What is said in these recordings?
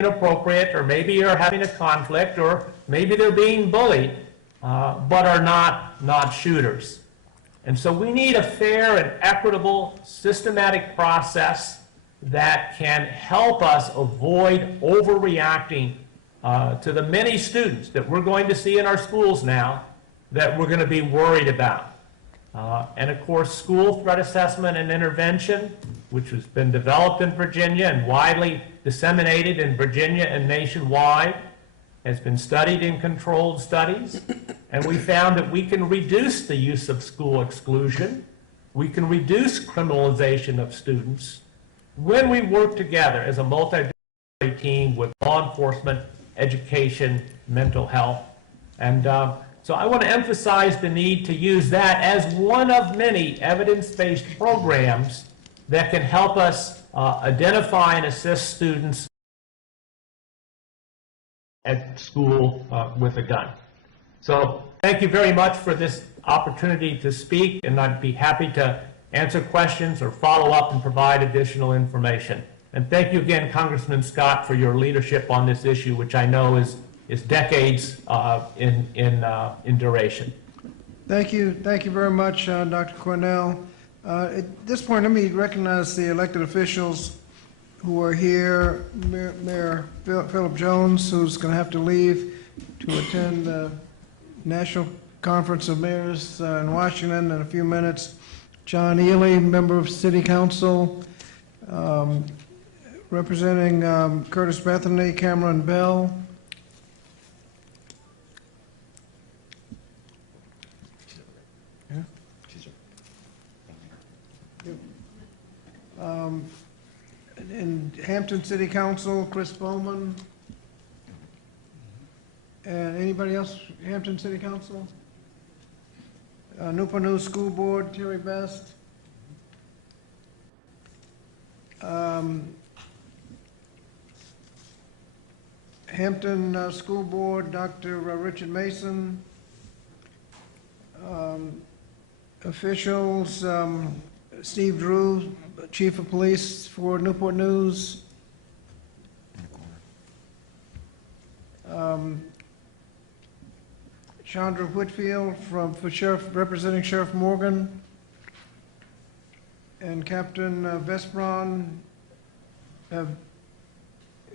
inappropriate, or maybe are having a conflict, or maybe they're being bullied, but are not shooters. And so we need a fair and equitable, systematic process that can help us avoid overreacting to the many students that we're going to see in our schools now that we're going to be worried about. And of course, school threat assessment and intervention, which has been developed in Virginia and widely disseminated in Virginia and nationwide, has been studied in controlled studies, and we found that we can reduce the use of school exclusion, we can reduce criminalization of students when we work together as a multidisciplinary team with law enforcement, education, mental health. And so I want to emphasize the need to use that as one of many evidence-based programs that can help us identify and assist students at school with a gun. So thank you very much for this opportunity to speak, and I'd be happy to answer questions or follow up and provide additional information. And thank you again, Congressman Scott, for your leadership on this issue, which I know is decades in duration. Thank you very much, Dr. Cornell. At this point, let me recognize the elected officials who are here. Mayor Philip Jones, who's going to have to leave to attend the National Conference of Mayors in Washington in a few minutes. John Ely, member of City Council, representing Curtis Bethany, Cameron Bell. In Hampton City Council, Chris Bowman. And anybody else, Hampton City Council? Newport News School Board, Terry Best. Hampton School Board, Dr. Richard Mason. Officials, Steve Drew, Chief of Police for Newport News. Chandra Whitfield for Sheriff, representing Sheriff Morgan, and Captain Vespron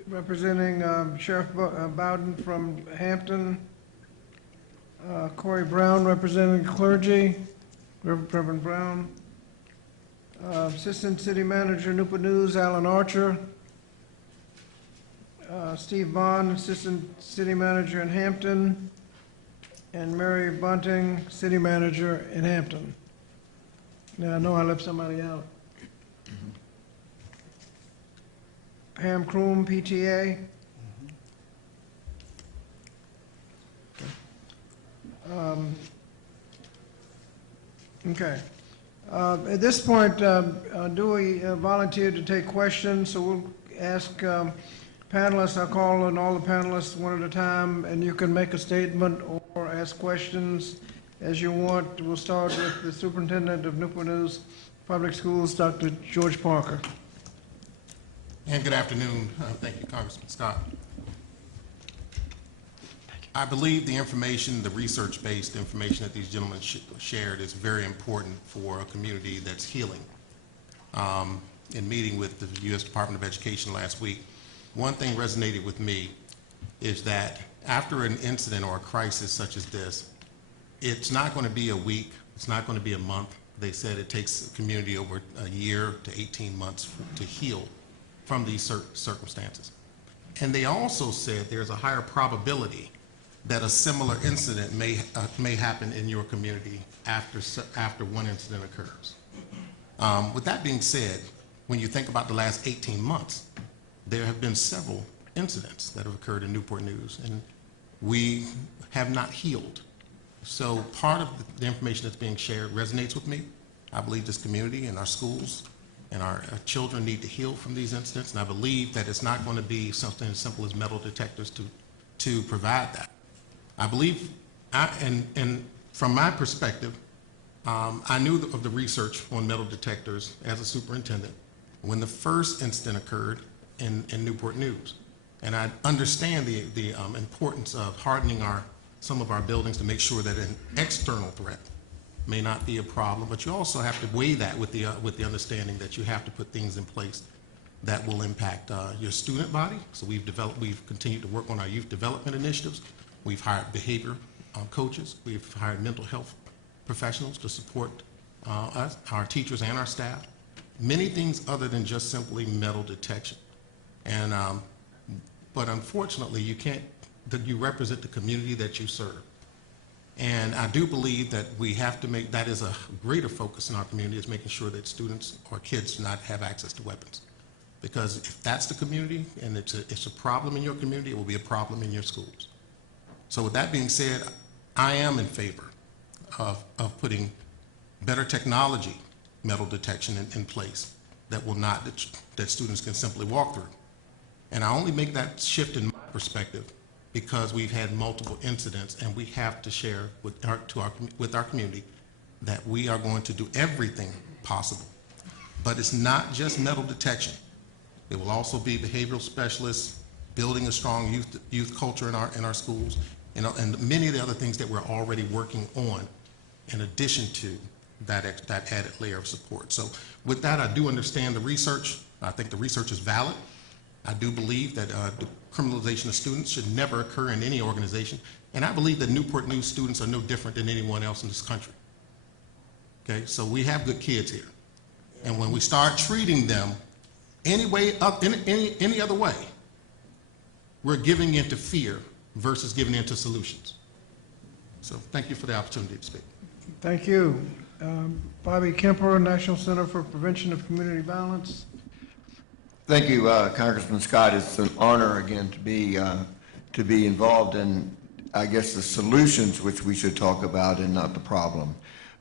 representing Sheriff Bowden from Hampton. Corey Brown representing clergy, Reverend Brown. Assistant City Manager, Newport News, Alan Archer. Steve Bond, Assistant City Manager in Hampton. And Mary Bunting, City Manager in Hampton. Now, I know I left somebody out. Pam Kroom, PTA. Okay. At this point, Dewey volunteered to take questions, so we'll ask panelists. I'll call on all the panelists one at a time, and you can make a statement or ask questions as you want. We'll start with the Superintendent of Newport News Public Schools, Dr. George Parker. And good afternoon. Thank you, Congressman Scott. I believe the information, the research-based information that these gentlemen shared is very important for a community that's healing. In meeting with the U.S. Department of Education last week, one thing resonated with me is that after an incident or a crisis such as this, it's not going to be a week, it's not going to be a month. They said it takes a community over a year to 18 months to heal from these circumstances. And they also said there's a higher probability that a similar incident may happen in your community after one incident occurs. With that being said, when you think about the last 18 months, there have been several incidents that have occurred in Newport News, and we have not healed. So part of the information that's being shared resonates with me. I believe this community and our schools and our children need to heal from these incidents, and I believe that it's not going to be something as simple as metal detectors to provide that. I believe, and from my perspective, I knew of the research on metal detectors as a superintendent when the first incident occurred in Newport News. And I understand the importance of hardening some of our buildings to make sure that an external threat may not be a problem, but you also have to weigh that with the understanding that you have to put things in place that will impact your student body. So we've continued to work on our youth development initiatives. We've hired behavior coaches. We've hired mental health professionals to support us, our teachers and our staff. Many things other than just simply metal detection. And but unfortunately, you represent the community that you serve. And I do believe that we have to make, that is a greater focus in our community, is making sure that students or kids do not have access to weapons. Because if that's the community and it's a problem in your community, it will be a problem in your schools. So with that being said, I am in favor of putting better technology, metal detection in place that will not, that students can simply walk through. And I only make that shift in my perspective because we've had multiple incidents, and we have to share with our community that we are going to do everything possible. But it's not just metal detection. It will also be behavioral specialists, building a strong youth culture in our schools, and many of the other things that we're already working on in addition to that added layer of support. So with that, I do understand the research. I think the research is valid. I do believe that the criminalization of students should never occur in any organization. And I believe that Newport News students are no different than anyone else in this country. Okay, so we have good kids here. And when we start treating them any other way, we're giving into fear versus giving into solutions. So thank you for the opportunity to speak. Thank you. Bobby Kemper, National Center for Prevention of Community Violence. Thank you, Congressman Scott. It's an honor again to be involved in, I guess, the solutions which we should talk about and not the problem,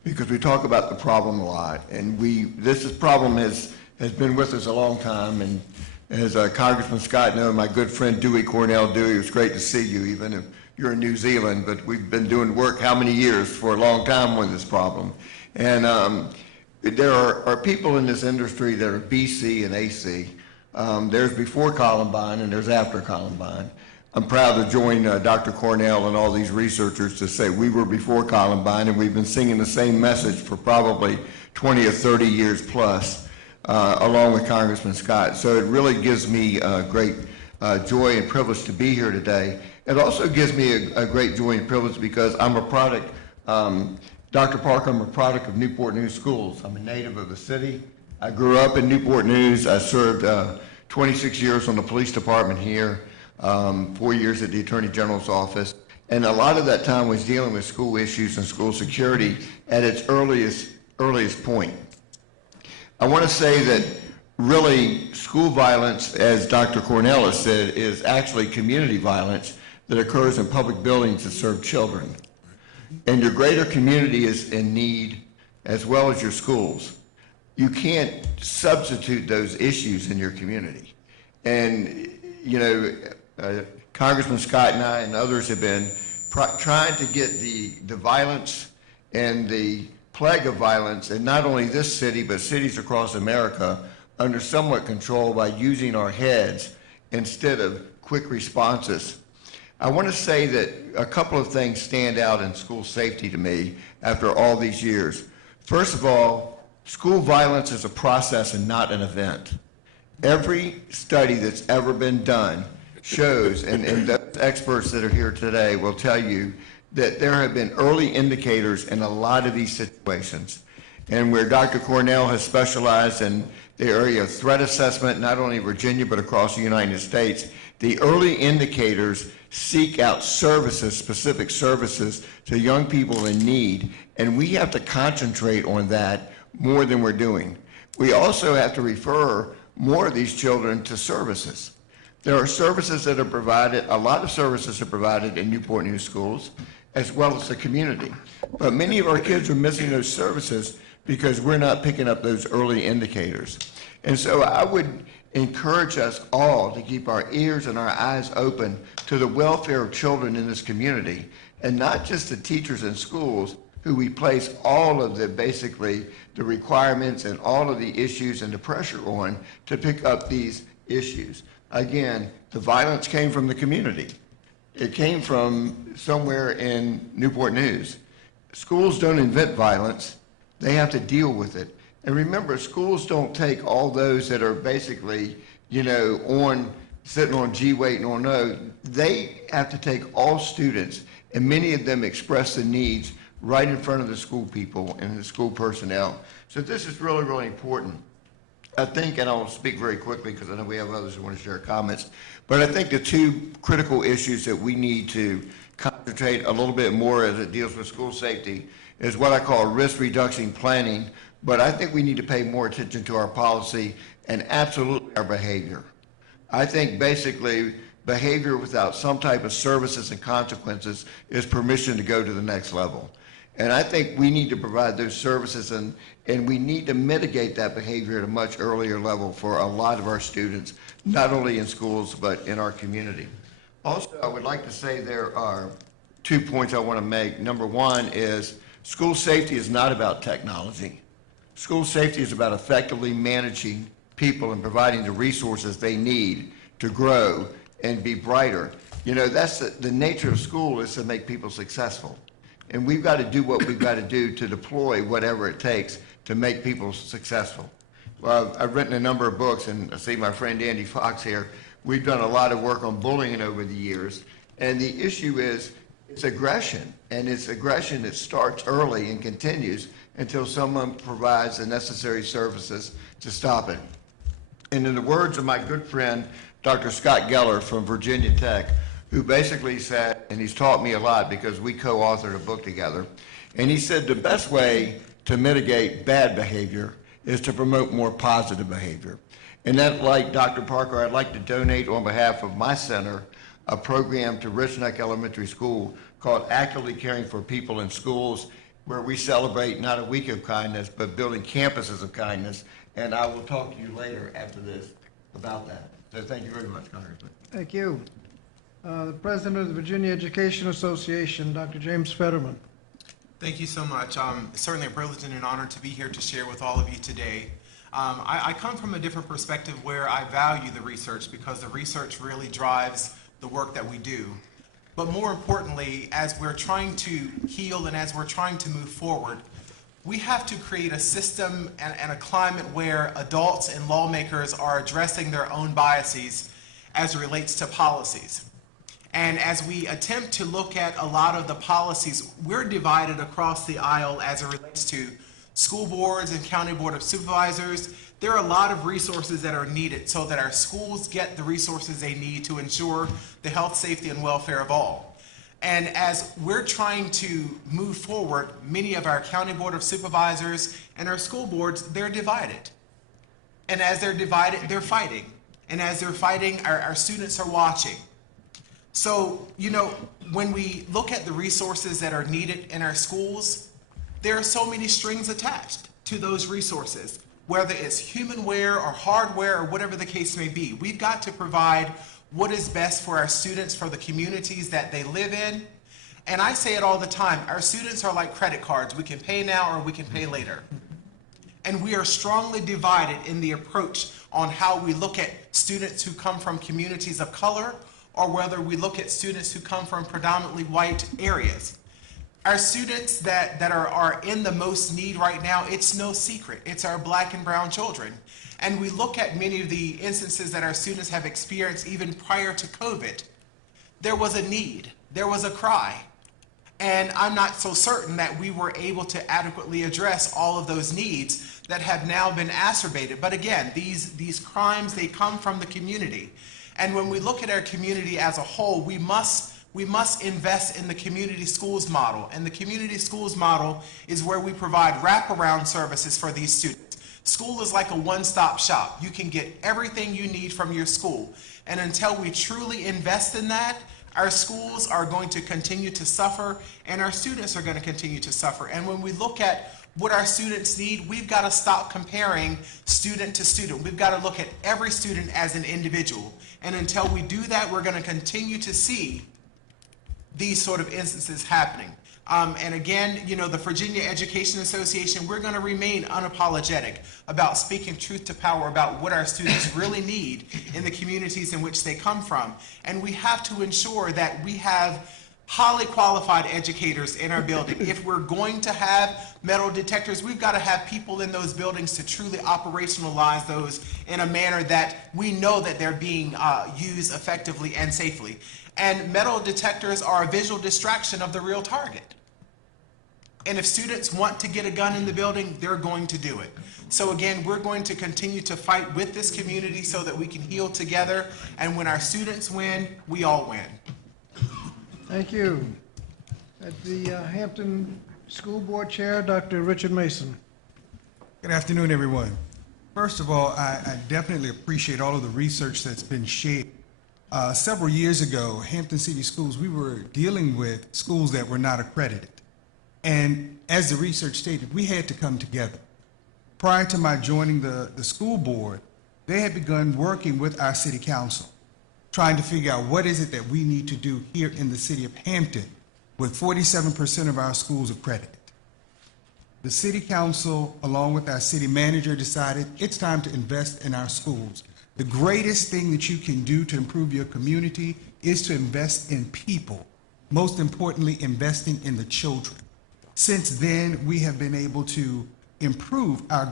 because we talk about the problem a lot, and this problem has been with us a long time. And as Congressman Scott knows, my good friend Dewey Cornell, Dewey, it was great to see you, even if you're in New Zealand. But we've been doing work how many years for a long time with this problem, and there are people in this industry that are BC and AC. There's before Columbine and there's after Columbine. I'm proud to join Dr. Cornell and all these researchers to say we were before Columbine, and we've been singing the same message for probably 20 or 30 years plus, along with Congressman Scott. So it really gives me great joy and privilege to be here today. It also gives me a great joy and privilege because I'm a product, Dr. Parker, I'm a product of Newport News schools. I'm a native of the city. I grew up in Newport News. I served 26 years on the police department here, 4 years at the Attorney General's office. And a lot of that time was dealing with school issues and school security at its earliest point. I want to say that really school violence, as Dr. Cornell has said, is actually community violence that occurs in public buildings that serve children. And your greater community is in need, as well as your schools. You can't substitute those issues in your community. And, you know, Congressman Scott and I and others have been trying to get the violence and the plague of violence in not only this city, but cities across America under somewhat control by using our heads instead of quick responses. I want to say that a couple of things stand out in school safety to me after all these years. First of all, school violence is a process and not an event. Every study that's ever been done shows, and the experts that are here today will tell you, that there have been early indicators in a lot of these situations. And where Dr. Cornell has specialized in the area of threat assessment, not only in Virginia, but across the United States, the early indicators seek out services, specific services to young people in need, and we have to concentrate on that more than we're doing. We also have to refer more of these children to services. There are services that are provided, a lot of services are provided in Newport News schools, as well as the community. But many of our kids are missing those services because we're not picking up those early indicators. And so I would encourage us all to keep our ears and our eyes open to the welfare of children in this community, and not just the teachers in schools who we place all of the, basically, the requirements and all of the issues and the pressure on to pick up these issues. again, the violence came from the community. It came from somewhere in Newport News. Schools don't invent violence. They have to deal with it. And remember, schools don't take all those that are basically, sitting on G waiting on no. They have to take all students, and many of them express the needs right in front of the school people and the school personnel. So this is really, really important. I think, and I'll speak very quickly because I know we have others who want to share comments, but I think the two critical issues that we need to concentrate a little bit more as it deals with school safety is what I call risk reduction planning, but I think we need to pay more attention to our policy and absolutely our behavior. I think basically behavior without some type of services and consequences is permission to go to the next level. And I think we need to provide those services and we need to mitigate that behavior at a much earlier level for a lot of our students, not only in schools, but in our community. Also, I would like to say there are 2 points I want to make. Number one is school safety is not about technology. School safety is about effectively managing people and providing the resources they need to grow and be brighter. That's the nature of school is to make people successful. And we've got to do what we've got to do to deploy whatever it takes to make people successful. Well, I've written a number of books, and I see my friend Andy Fox here. We've done a lot of work on bullying over the years. And the issue is it's aggression. And it's aggression that starts early and continues until someone provides the necessary services to stop it. And in the words of my good friend, Dr. Scott Geller from Virginia Tech, who basically said, and he's taught me a lot because we co-authored a book together, and he said the best way to mitigate bad behavior is to promote more positive behavior. And that, like Dr. Parker, I'd like to donate on behalf of my center a program to Richneck Elementary School called Actively Caring for People in Schools, where we celebrate not a week of kindness, but building campuses of kindness. And I will talk to you later after this about that. So thank you very much, Congressman. Thank you. The President of the Virginia Education Association, Dr. James Fetterman. Thank you so much. It's certainly a privilege and an honor to be here to share with all of you today. I come from a different perspective where I value the research because the research really drives the work that we do. But more importantly, as we're trying to heal and as we're trying to move forward, we have to create a system and a climate where adults and lawmakers are addressing their own biases as it relates to policies. And as we attempt to look at a lot of the policies, we're divided across the aisle as it relates to school boards and county board of supervisors. There are a lot of resources that are needed so that our schools get the resources they need to ensure the health, safety, and welfare of all. And as we're trying to move forward, many of our county board of supervisors and our school boards, they're divided. And as they're divided, they're fighting. And as they're fighting, our students are watching. So, when we look at the resources that are needed in our schools, there are so many strings attached to those resources, whether it's humanware or hardware or whatever the case may be. We've got to provide what is best for our students, for the communities that they live in. And I say it all the time, our students are like credit cards. We can pay now or we can pay later. And we are strongly divided in the approach on how we look at students who come from communities of color or whether we look at students who come from predominantly white areas. Our students that are in the most need right now, it's no secret. It's our black and brown children. And we look at many of the instances that our students have experienced even prior to COVID. There was a need, there was a cry. And I'm not so certain that we were able to adequately address all of those needs that have now been exacerbated. But again, these crimes, they come from the community. And when we look at our community as a whole, we must invest in the community schools model. And the community schools model is where we provide wraparound services for these students. School is like a one-stop shop. You can get everything you need from your school. And until we truly invest in that, our schools are going to continue to suffer and our students are going to continue to suffer. And when we look at what our students need, we've got to stop comparing student to student. We've got to look at every student as an individual. And until we do that, we're going to continue to see these sort of instances happening. And again, you know, the Virginia Education Association, we're going to remain unapologetic about speaking truth to power about what our students really need in the communities in which they come from. And we have to ensure that we have highly qualified educators in our building. If we're going to have metal detectors, we've got to have people in those buildings to truly operationalize those in a manner that we know that they're being used effectively and safely. And metal detectors are a visual distraction of the real target. And if students want to get a gun in the building, they're going to do it. So again, we're going to continue to fight with this community so that we can heal together. And when our students win, we all win. Thank you. At the Hampton School Board Chair, Dr. Richard Mason. Good afternoon, everyone. First of all, I definitely appreciate all of the research that's been shared. Several years ago, Hampton City Schools, we were dealing with schools that were not accredited. And as the research stated, we had to come together. Prior to my joining the school board, they had begun working with our city council, trying to figure out what is it that we need to do here in the city of Hampton with 47% of our schools accredited. The city council, along with our city manager, decided it's time to invest in our schools. The greatest thing that you can do to improve your community is to invest in people. Most importantly, investing in the children. Since then, we have been able to improve our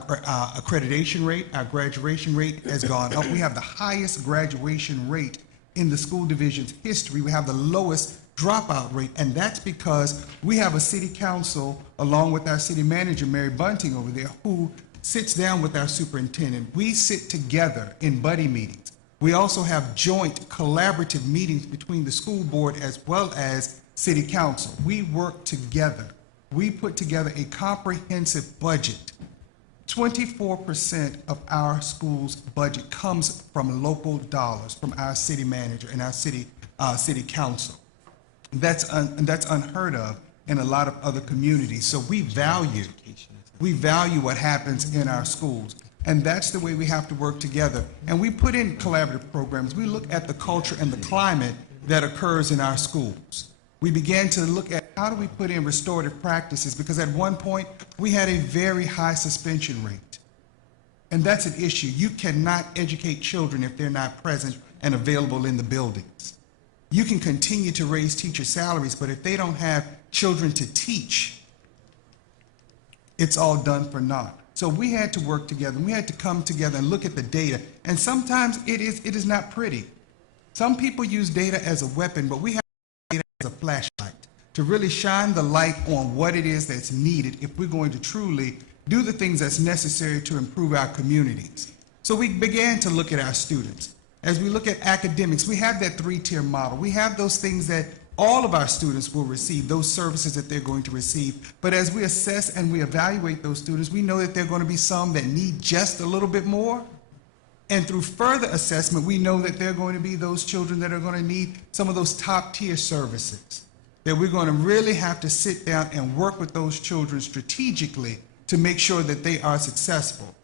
accreditation rate. Our graduation rate has gone up. We have the highest graduation rate in the school division's history. We have the lowest dropout rate, and that's because we have a city council, along with our city manager, Mary Bunting over there, who sits down with our superintendent. We sit together in buddy meetings. We also have joint collaborative meetings between the school board as well as city council. We work together. We put together a comprehensive budget. 24% of our school's budget comes from local dollars, from our city manager and our city council. That's unheard of in a lot of other communities. So we value what happens in our schools. And that's the way we have to work together. And we put in collaborative programs. We look at the culture and the climate that occurs in our schools. We began to look at how do we put in restorative practices, because at one point we had a very high suspension rate. And that's an issue. You cannot educate children if they're not present and available in the buildings. You can continue to raise teacher salaries, but if they don't have children to teach, it's all done for naught. So we had to work together. We had to come together and look at the data. And sometimes it is not pretty. Some people use data as a weapon, but we have data as a flashlight to really shine the light on what it is that's needed if we're going to truly do the things that's necessary to improve our communities. So we began to look at our students. As we look at academics, we have that three-tier model. We have those things that all of our students will receive, those services that they're going to receive. But as we assess and we evaluate those students, we know that there are going to be some that need just a little bit more. And through further assessment, we know that there are going to be those children that are going to need some of those top-tier services, that we're going to really have to sit down and work with those children strategically to make sure that they are successful.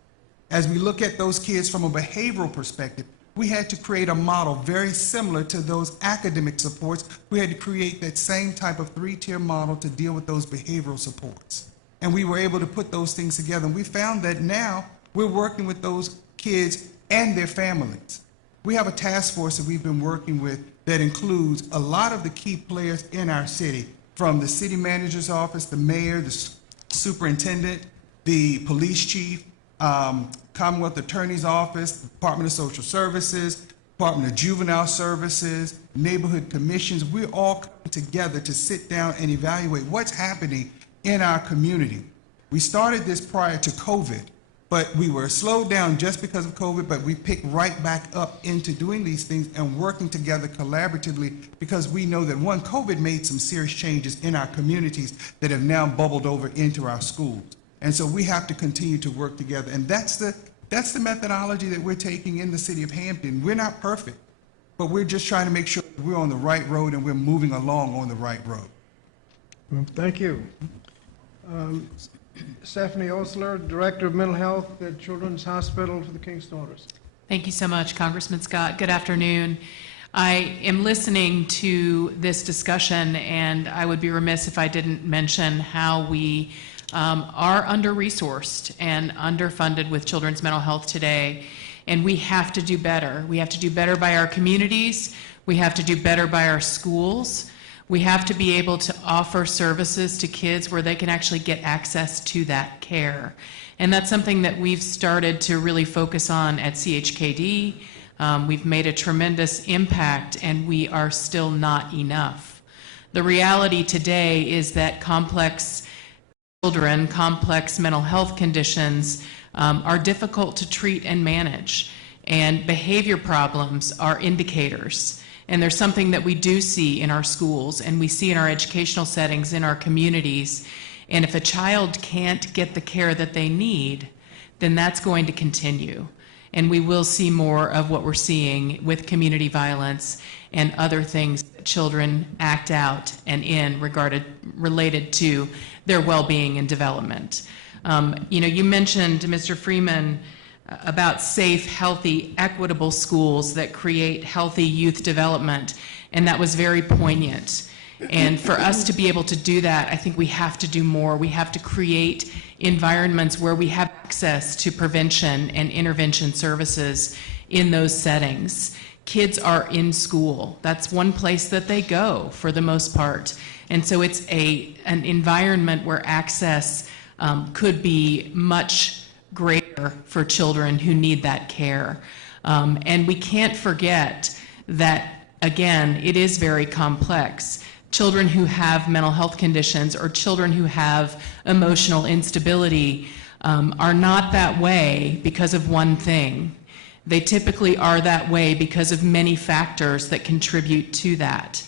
As we look at those kids from a behavioral perspective, we had to create a model very similar to those academic supports. We had to create that same type of three-tier model to deal with those behavioral supports. And we were able to put those things together. And we found that now we're working with those kids and their families. We have a task force that we've been working with that includes a lot of the key players in our city, from the city manager's office, the mayor, the superintendent, the police chief, Commonwealth Attorney's Office, Department of Social Services, Department of Juvenile Services, neighborhood commissions. We're all coming together to sit down and evaluate what's happening in our community. We started this prior to COVID, but we were slowed down just because of COVID, but we picked right back up into doing these things and working together collaboratively, because we know that, one, COVID made some serious changes in our communities that have now bubbled over into our schools. And so we have to continue to work together. And that's the methodology that we're taking in the city of Hampton. We're not perfect, but we're just trying to make sure we're on the right road and we're moving along on the right road. Well, thank you. Stephanie Osler, Director of Mental Health at Children's Hospital for the King's Daughters. Thank you so much, Congressman Scott. Good afternoon. I am listening to this discussion, and I would be remiss if I didn't mention how we are under-resourced and underfunded with children's mental health today, and we have to do better. We have to do better by our communities. We have to do better by our schools. We have to be able to offer services to kids where they can actually get access to that care. And that's something that we've started to really focus on at CHKD. We've made a tremendous impact, and we are still not enough. The reality today is that complex children, complex mental health conditions are difficult to treat and manage, and behavior problems are indicators. And there's something that we do see in our schools, and we see in our educational settings, in our communities. And if a child can't get the care that they need, then that's going to continue. And we will see more of what we're seeing with community violence and other things that children act out and in related to their well-being and development. You mentioned, Mr. Freeman, about safe, healthy, equitable schools that create healthy youth development, and that was very poignant. And for us to be able to do that, I think we have to do more. We have to create environments where we have access to prevention and intervention services in those settings. Kids are in school. That's one place that they go for the most part. And so it's an environment where access could be much greater for children who need that care. And we can't forget that, again, it is very complex. Children who have mental health conditions or children who have emotional instability are not that way because of one thing. They typically are that way because of many factors that contribute to that.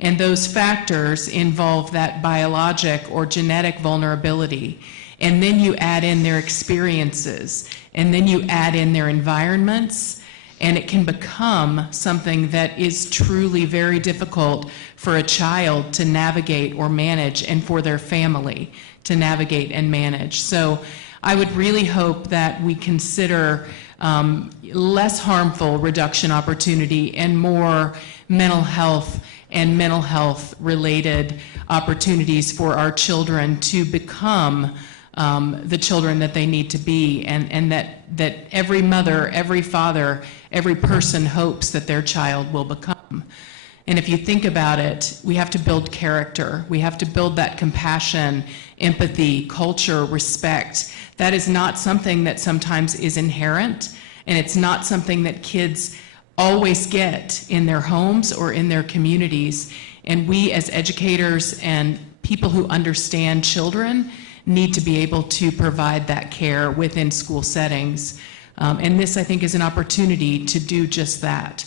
And those factors involve that biologic or genetic vulnerability. And then you add in their experiences, and then you add in their environments, and it can become something that is truly very difficult for a child to navigate or manage, and for their family to navigate and manage. So I would really hope that we consider less harmful reduction opportunity and more mental health and mental health related opportunities for our children to become the children that they need to be, and that every mother, every father, every person hopes that their child will become. And if you think about it, we have to build character. We have to build that compassion, empathy, culture, respect. That is not something that sometimes is inherent, and it's not something that kids always get in their homes or in their communities. And we as educators and people who understand children need to be able to provide that care within school settings. And this, I think, is an opportunity to do just that.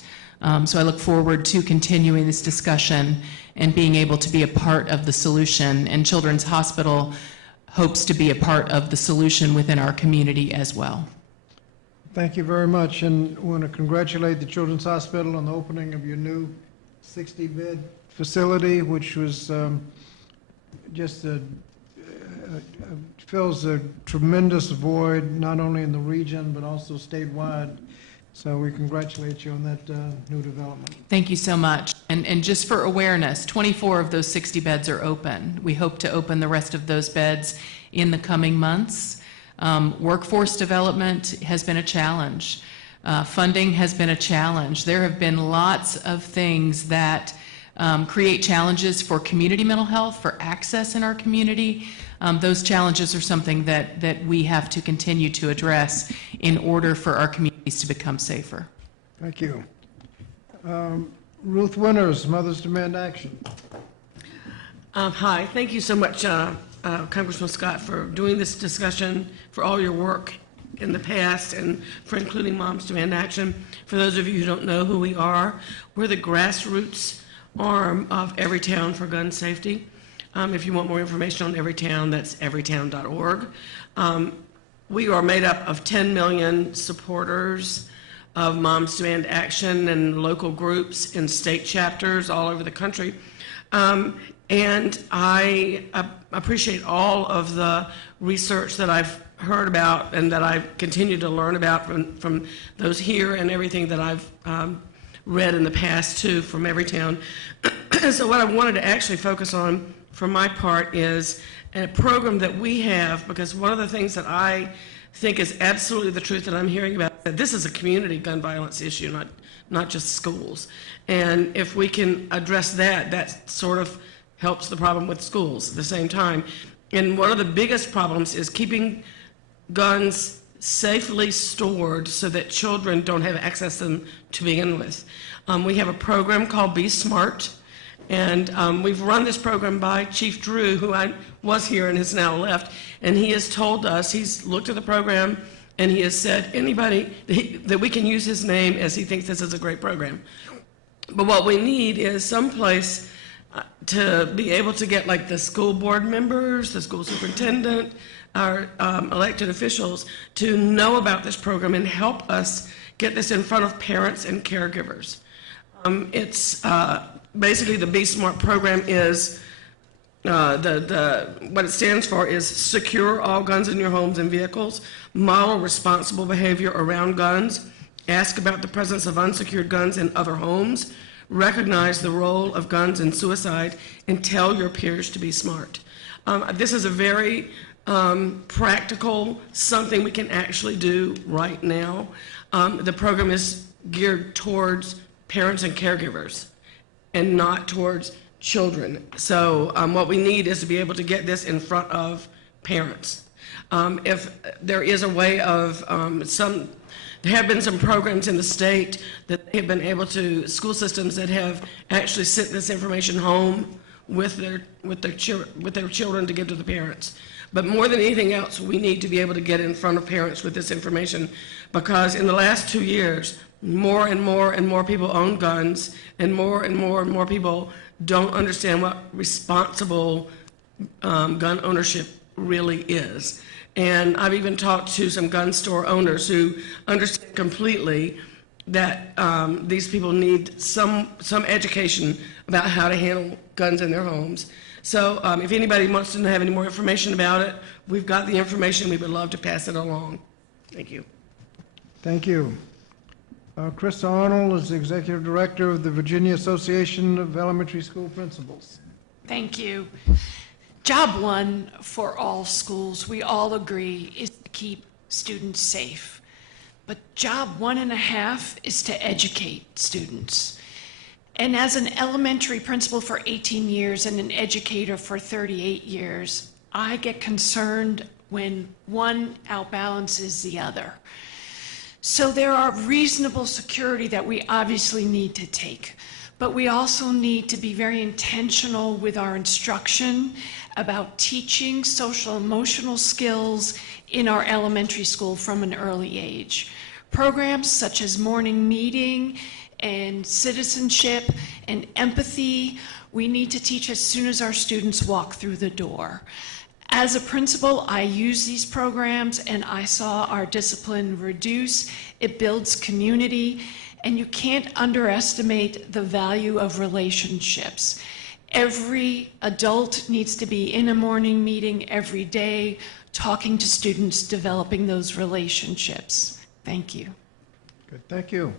So I look forward to continuing this discussion and being able to be a part of the solution. And Children's Hospital hopes to be a part of the solution within our community as well. Thank you very much, and I want to congratulate the Children's Hospital on the opening of your new 60-bed facility, which was just fills a tremendous void, not only in the region, but also statewide. So we congratulate you on that new development. Thank you so much. And just for awareness, 24 of those 60 beds are open. We hope to open the rest of those beds in the coming months. Workforce development has been a challenge. Funding has been a challenge. There have been lots of things that create challenges for community mental health, for access in our community. Those challenges are something that we have to continue to address in order for our communities to become safer. Thank you. Ruth Winters, Mothers Demand Action. Hi, thank you so much, Congressman Scott, for doing this discussion, for all your work in the past, and for including Moms Demand Action. For those of you who don't know who we are, we're the grassroots arm of Everytown for Gun Safety. If you want more information on Everytown, that's everytown.org. We are made up of 10 million supporters of Moms Demand Action and local groups and state chapters all over the country. And I appreciate all of the research that I've heard about and that I continue to learn about from those here, and everything that I've read in the past too from every town. So what I wanted to actually focus on for my part is a program that we have, because one of the things that I think is absolutely the truth that I'm hearing about, that this is a community gun violence issue, not just schools. And if we can address that, that sort of helps the problem with schools at the same time. And one of the biggest problems is keeping guns safely stored so that children don't have access to them to begin with. We have a program called Be Smart, and we've run this program by Chief Drew, who I was here and has now left, and he has told us, he's looked at the program, and he has said anybody that we can use his name as he thinks this is a great program. But what we need is someplace to be able to get like the school board members, the school superintendent, our elected officials to know about this program and help us get this in front of parents and caregivers. It's basically the Be Smart program is what it stands for is secure all guns in your homes and vehicles, model responsible behavior around guns, ask about the presence of unsecured guns in other homes, recognize the role of guns in suicide, and tell your peers to be smart. This is a very practical, something we can actually do right now. The program is geared towards parents and caregivers and not towards children. So what we need is to be able to get this in front of parents. If there is a way of there have been some programs in the state that have been able to, school systems that have actually sent this information home with their children to give to the parents. But more than anything else, we need to be able to get in front of parents with this information, because in the last 2 years, more and more and more people own guns, and more people don't understand what responsible gun ownership really is. And I've even talked to some gun store owners who understand completely that these people need some education about how to handle guns in their homes. So if anybody wants to have any more information about it, we've got the information. We would love to pass it along. Thank you. Thank you. Krista Arnold is the Executive Director of the Virginia Association of Elementary School Principals. Thank you. Job one for all schools, we all agree, is to keep students safe. But job 1.5 is to educate students. And as an elementary principal for 18 years and an educator for 38 years, I get concerned when one outbalances the other. So there are reasonable security that we obviously need to take, but we also need to be very intentional with our instruction about teaching social emotional skills in our elementary school from an early age. Programs such as morning meeting and citizenship and empathy, we need to teach as soon as our students walk through the door. As a principal, I use these programs and I saw our discipline reduce. It builds community, and you can't underestimate the value of relationships. Every adult needs to be in a morning meeting every day, talking to students, developing those relationships. Thank you. Good, thank you.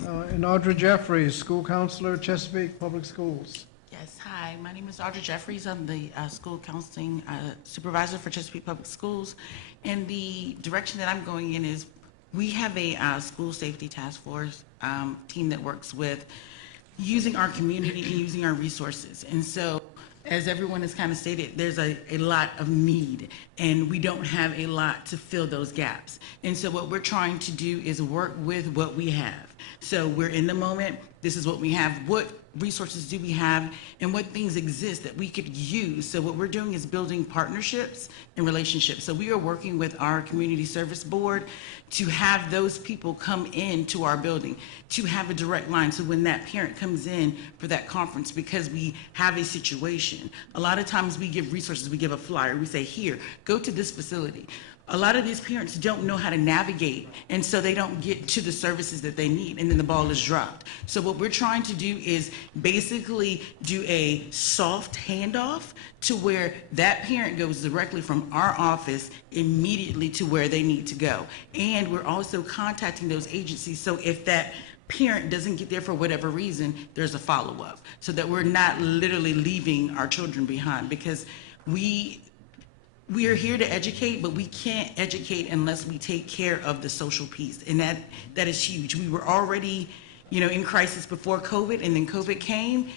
And Audra Jeffries, School Counselor, Chesapeake Public Schools. Yes, hi, my name is Audra Jeffries. I'm the School Counseling Supervisor for Chesapeake Public Schools. And the direction that I'm going in is we have a school safety task force team that works with using our community and using our resources. And so, as everyone has kind of stated, there's a lot of need, and we don't have a lot to fill those gaps. And so what we're trying to do is work with what we have. So we're in the moment, this is what we have, what resources do we have, and what things exist that we could use. So what we're doing is building partnerships and relationships. So we are working with our community service board to have those people come into our building, to have a direct line. So when that parent comes in for that conference, because we have a situation, a lot of times we give resources, we give a flyer, we say, here, go to this facility. A lot of these parents don't know how to navigate, and so they don't get to the services that they need, and then the ball is dropped. So what we're trying to do is basically do a soft handoff to where that parent goes directly from our office immediately to where they need to go. And we're also contacting those agencies, so if that parent doesn't get there for whatever reason, there's a follow-up, so that we're not literally leaving our children behind, because we are here to educate, but we can't educate unless we take care of the social piece, and that is huge. We were already, in crisis before COVID, and then COVID came,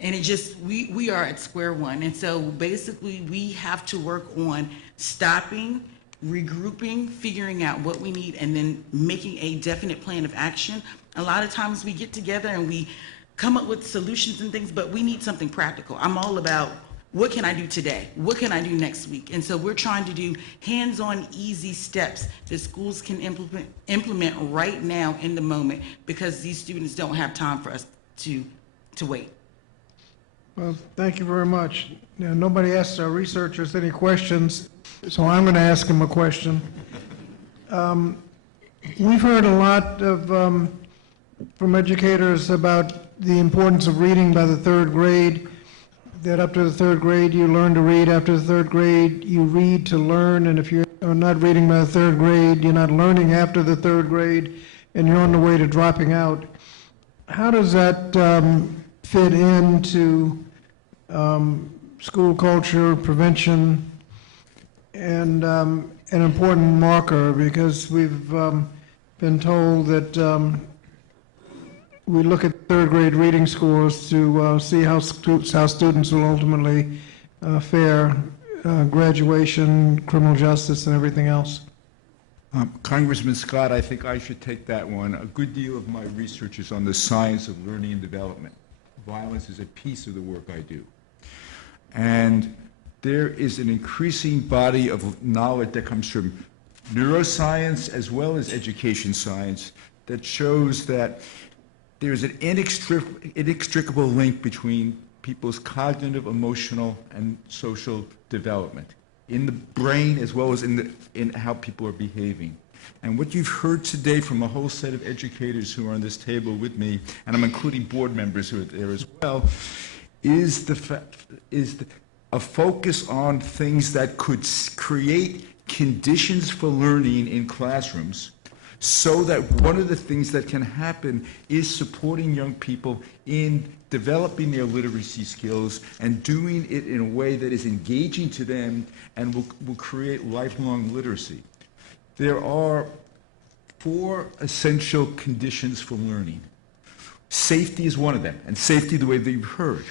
and it just, we are at square one. And so basically we have to work on stopping, regrouping, figuring out what we need, and then making a definite plan of action. A lot of times we get together and we come up with solutions and things, but we need something practical. I'm all about, what can I do today? What can I do next week? And so we're trying to do hands-on, easy steps that schools can implement right now in the moment, because these students don't have time for us to wait. Well, thank you very much. Now, nobody asked our researchers any questions, so I'm going to ask them a question. We've heard a lot from educators about the importance of reading by the third grade, that up to the third grade you learn to read, after the third grade you read to learn, and if you are not reading by the third grade, you're not learning after the third grade, and you're on the way to dropping out. How does that fit into school culture, prevention, and an important marker? Because we've been told that we look at third grade reading scores to see how students will ultimately fare, graduation, criminal justice, and everything else. Congressman Scott, I think I should take that one. A good deal of my research is on the science of learning and development. Violence is a piece of the work I do. And there is an increasing body of knowledge that comes from neuroscience as well as education science that shows that there's an inextricable link between people's cognitive, emotional, and social development in the brain as well as in how people are behaving. And what you've heard today from a whole set of educators who are on this table with me, and I'm including board members who are there as well, is a focus on things that could create conditions for learning in classrooms, so that one of the things that can happen is supporting young people in developing their literacy skills and doing it in a way that is engaging to them and will create lifelong literacy. There are 4 essential conditions for learning. Safety is one of them, and safety the way that you've heard.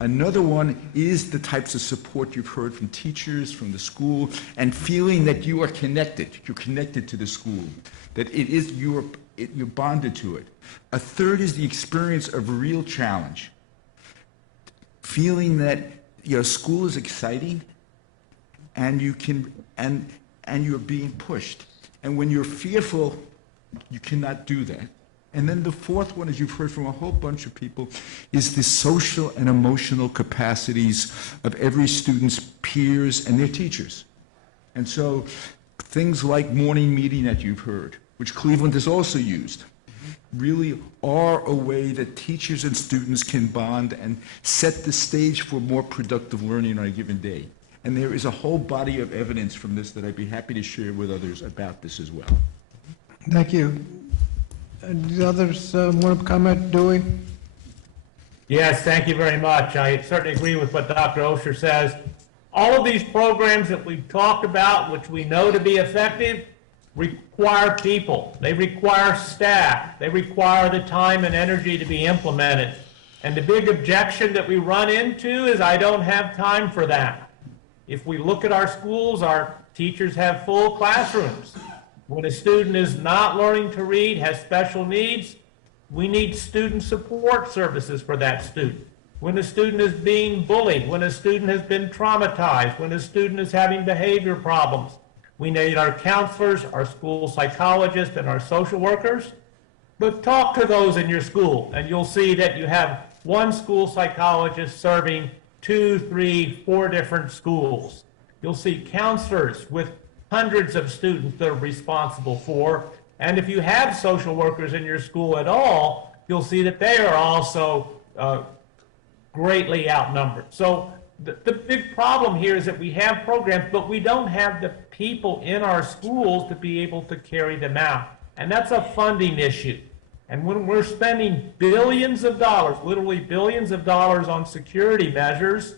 Another one is the types of support you've heard from teachers, from the school, and feeling that you are connected. You're connected to the school, that you're bonded to it. A third is the experience of real challenge. Feeling that school is exciting, and you're being pushed. And when you're fearful, you cannot do that. And then the fourth one, as you've heard from a whole bunch of people, is the social and emotional capacities of every student's peers and their teachers. And so things like morning meeting that you've heard, which Cleveland has also used, really are a way that teachers and students can bond and set the stage for more productive learning on a given day. And there is a whole body of evidence from this that I'd be happy to share with others about this as well. Thank you. The others want to comment? Dewey? Yes, thank you very much. I certainly agree with what Dr. Osher says. All of these programs that we've talked about, which we know to be effective, require people. They require staff. They require the time and energy to be implemented. And the big objection that we run into is, I don't have time for that. If we look at our schools, our teachers have full classrooms. When a student is not learning to read, has special needs, we need student support services for that student. When a student is being bullied, when a student has been traumatized, when a student is having behavior problems, we need our counselors, our school psychologists, and our social workers. But talk to those in your school, and you'll see that you have one school psychologist serving 2, 3, 4 different schools. You'll see counselors with hundreds of students they're responsible for. And if you have social workers in your school at all, you'll see that they are also greatly outnumbered. So the big problem here is that we have programs, but we don't have the people in our schools to be able to carry them out. And that's a funding issue. And when we're spending billions of dollars, literally billions of dollars on security measures,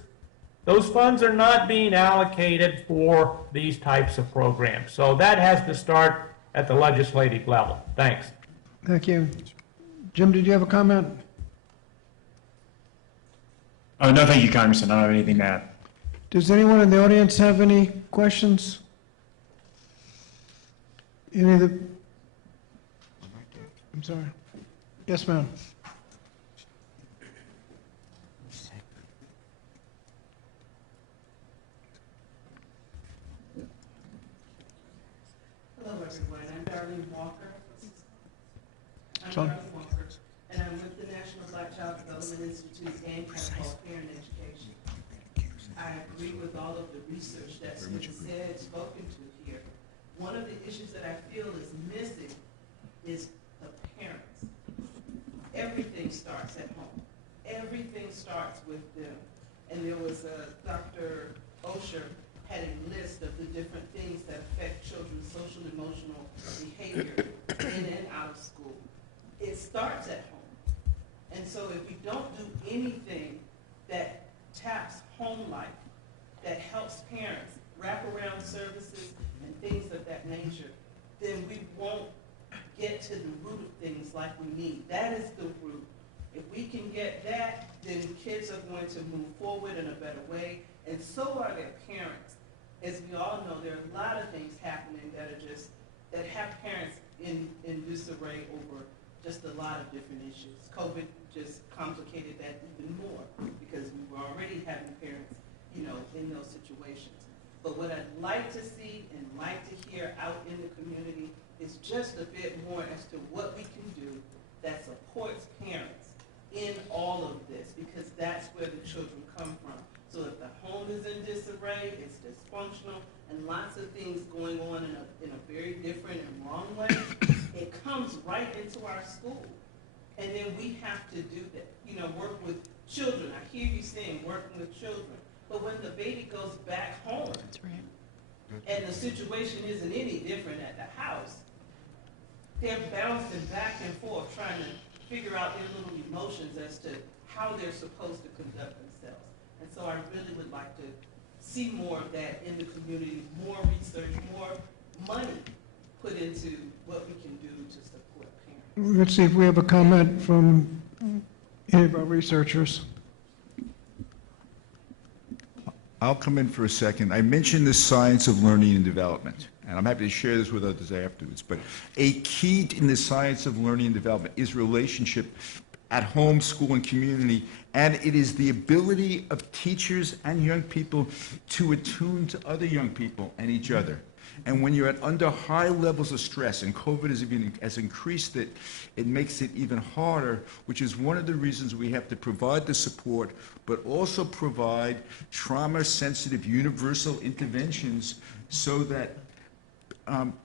those funds are not being allocated for these types of programs. So that has to start at the legislative level. Thanks. Thank you. Jim, did you have a comment? Oh, no, thank you, Congressman. I don't have anything to add. Does anyone in the audience have any questions? Any of the, I'm sorry. Yes, ma'am. Hello, everyone. I'm Darlene Walker. Sorry. And I'm with the National Black Child Development Institute and called Parent Education. I agree with all of the research that's been said, spoken to here. One of the issues that I feel is missing is the parents. Everything starts at home. Everything starts with them. And there was Dr. Osher had a list of the different things that affect children's social and emotional behavior in and out of school. It starts at home. And so if we don't do anything that taps home life, that helps parents, wraparound services and things of that nature, then we won't get to the root of things like we need. That is the root. If we can get that, then kids are going to move forward in a better way, and so are their parents. As we all know, there are a lot of things happening that are just, that have parents in disarray over just a lot of different issues. COVID just complicated that even more because we were already having parents, you know, in those situations. But what I'd like to see and like to hear out in the community is just a bit more as to what we can do that supports parents in all of this, because that's where the children come from. So if the home is in disarray, it's dysfunctional, and lots of things going on in a very different and wrong way, it comes right into our school. And then we have to do that, you know, work with children. I hear you saying working with children. But when the baby goes back home, That's right. and the situation isn't any different at the house, they're bouncing back and forth trying to figure out their little emotions as to how they're supposed to conduct themselves. And so I really would like to see more of that in the community, more research, more money put into what we can do to support parents. Let's see if we have a comment from any of our researchers. I'll come in for a second. I mentioned the science of learning and development, and I'm happy to share this with others afterwards. But a key in the science of learning and development is relationship at home, school, and community, and it is the ability of teachers and young people to attune to other young people and each other. And when you're under high levels of stress, and COVID has increased it, it makes it even harder, which is one of the reasons we have to provide the support, but also provide trauma-sensitive universal interventions so that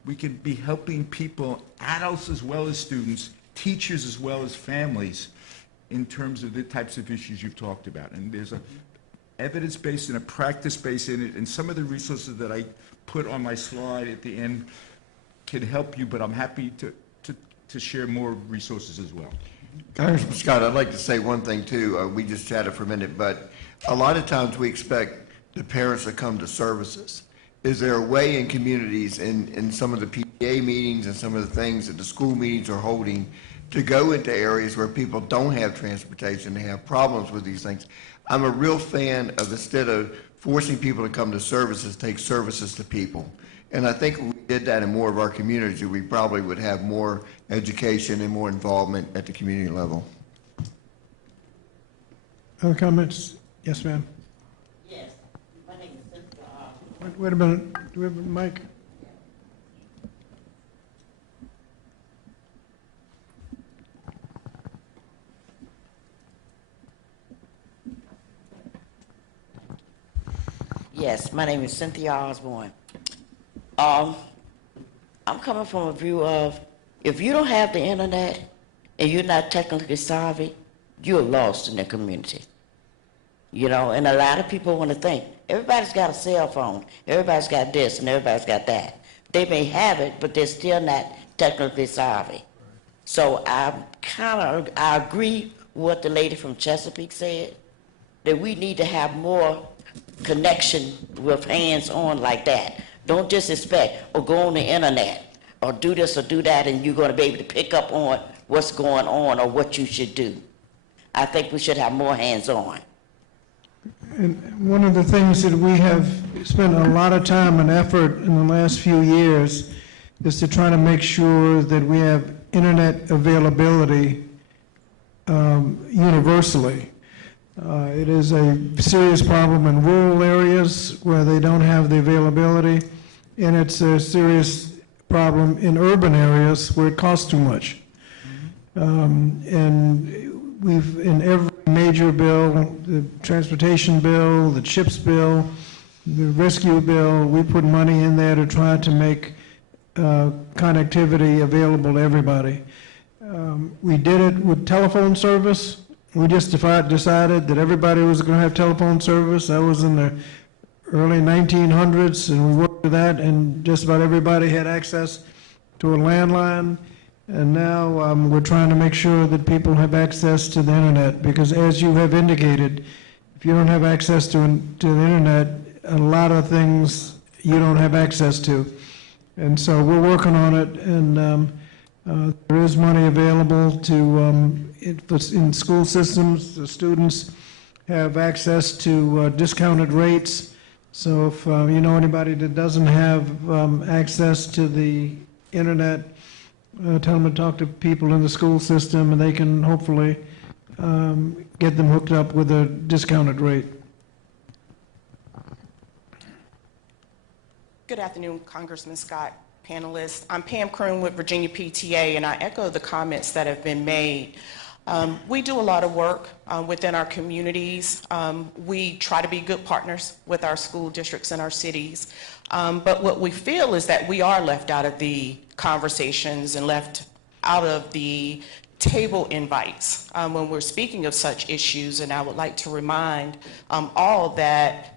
we can be helping people, adults as well as students, teachers as well as families, in terms of the types of issues you've talked about. And there's a evidence-based and a practice-based in it, and some of the resources that I put on my slide at the end can help you, but I'm happy to share more resources as well. Congressman Scott, I'd like to say one thing too. We just chatted for a minute, but a lot of times we expect the parents to come to services. Is there a way in communities, in some of the PTA meetings and some of the things that the school meetings are holding, to go into areas where people don't have transportation, they have problems with these things? I'm a real fan of, instead of forcing people to come to services, take services to people. And I think if we did that in more of our communities, we probably would have more education and more involvement at the community level. Other comments? Yes, ma'am. Yes, my name is Cynthia. Wait a minute. Do we have a mic? Yes, my name is Cynthia Osborne. I'm coming from a view of, if you don't have the internet and you're not technically savvy, you're lost in the community. You know, and a lot of people want to think, everybody's got a cell phone, everybody's got this and everybody's got that. They may have it, but they're still not technically savvy. So I agree with what the lady from Chesapeake said, that we need to have more connection with hands-on like that. Don't just expect, or go on the internet, or do this or do that, and you're gonna be able to pick up on what's going on or what you should do. I think we should have more hands-on. And one of the things that we have spent a lot of time and effort in the last few years is to try to make sure that we have internet availability universally. It is a serious problem in rural areas where they don't have the availability, and it's a serious problem in urban areas where it costs too much. And we've, in every major bill, the transportation bill, the CHIPS bill, the rescue bill, we put money in there to try to make connectivity available to everybody. We did it with telephone service. We just decided that everybody was going to have telephone service. That was in the early 1900s, and we worked with that, and just about everybody had access to a landline. And now we're trying to make sure that people have access to the internet, because as you have indicated, if you don't have access to the internet, a lot of things you don't have access to. And so we're working on it, and there is money available to, in school systems, the students have access to discounted rates. So if you know anybody that doesn't have access to the internet, tell them to talk to people in the school system, and they can hopefully get them hooked up with a discounted rate. Good afternoon, Congressman Scott, panelists. I'm Pam Kroon with Virginia PTA, and I echo the comments that have been made. We do a lot of work within our communities. We try to be good partners with our school districts and our cities. But what we feel is that we are left out of the conversations and left out of the table invites when we're speaking of such issues. And I would like to remind all that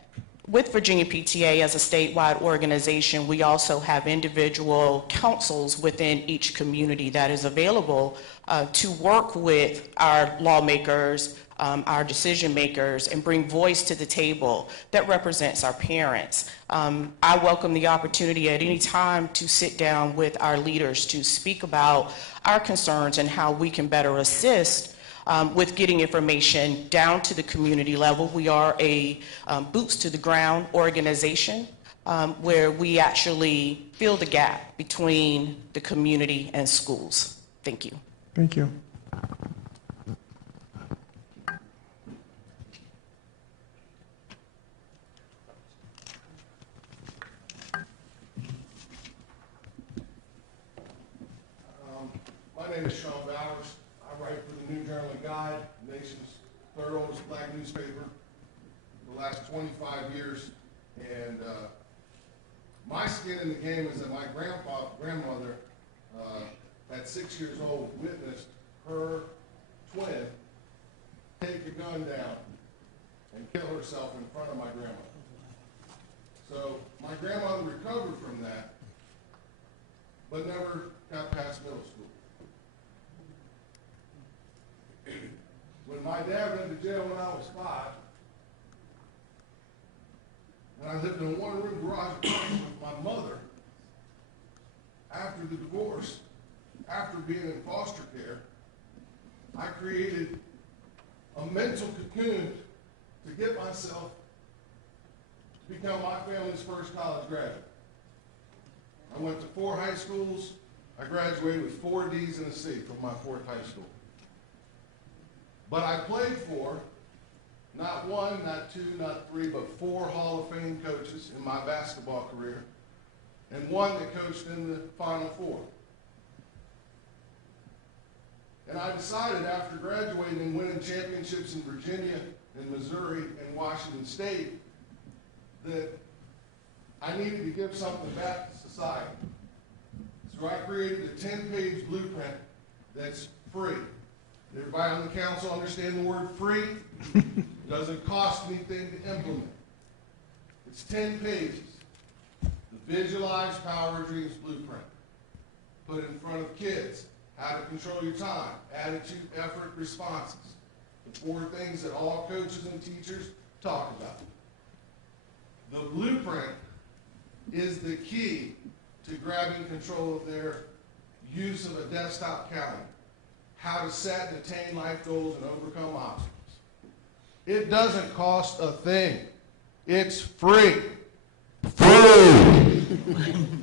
with Virginia PTA as a statewide organization, we also have individual councils within each community that is available to work with our lawmakers, our decision makers, and bring voice to the table that represents our parents. I welcome the opportunity at any time to sit down with our leaders to speak about our concerns and how we can better assist with getting information down to the community level. We are a boots to the ground organization where we actually fill the gap between the community and schools. Thank you. Thank you. My name is Sean Bowers. I write for the New Journal and Guide, the nation's third oldest black newspaper, for the last 25 years. And my skin in the game is that my grandmother, at 6 years old, witnessed her twin take a gun down and kill herself in front of my grandmother. So my grandmother recovered from that, but never got past middle school. When my dad went to jail when I was 5, and I lived in a one-room garage apartment with my mother, after the divorce, after being in foster care, I created a mental cocoon to get myself to become my family's first college graduate. I went to 4 high schools. I graduated with 4 D's and a C from my 4th high school. But I played for not 1, not 2, not 3, but 4 Hall of Fame coaches in my basketball career, and 1 that coached in the Final Four. And I decided after graduating and winning championships in Virginia and Missouri and Washington State that I needed to give something back to society. So I created a 10-page blueprint that's free. Everybody on the council understand the word free? It doesn't cost anything to implement. It's 10 pages. The Visualize Power Dreams Blueprint. Put it in front of kids, how to control your time, attitude, effort, responses. The 4 things that all coaches and teachers talk about. The blueprint is the key to grabbing control of their use of a desktop calendar, how to set and attain life goals and overcome obstacles. It doesn't cost a thing. It's free. Free!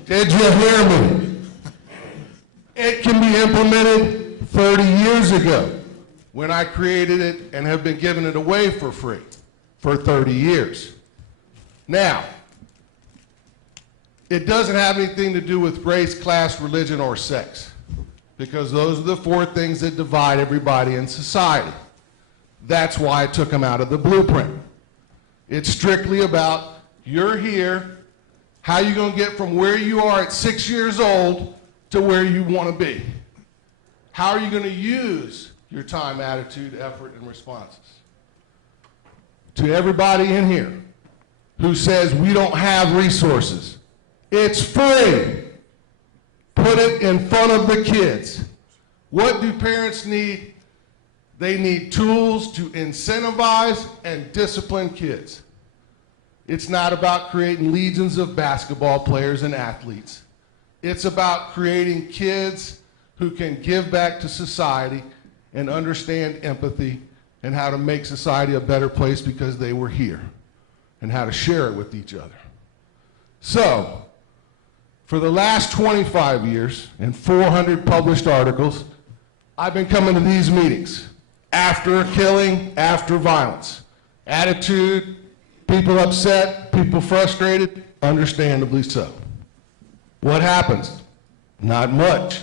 Did you hear me? It can be implemented 30 years ago when I created it and have been giving it away for free for 30 years. Now, it doesn't have anything to do with race, class, religion, or sex, because those are the 4 things that divide everybody in society. That's why I took them out of the blueprint. It's strictly about, you're here, how you going to get from where you are at 6 years old to where you want to be. How are you going to use your time, attitude, effort, and responses? To everybody in here who says we don't have resources, it's free. Put it in front of the kids. What do parents need? They need tools to incentivize and discipline kids. It's not about creating legions of basketball players and athletes. It's about creating kids who can give back to society and understand empathy and how to make society a better place because they were here, and how to share it with each other. So, for the last 25 years and 400 published articles, I've been coming to these meetings after a killing, after violence. Attitude, people upset, people frustrated, understandably so. What happens? Not much.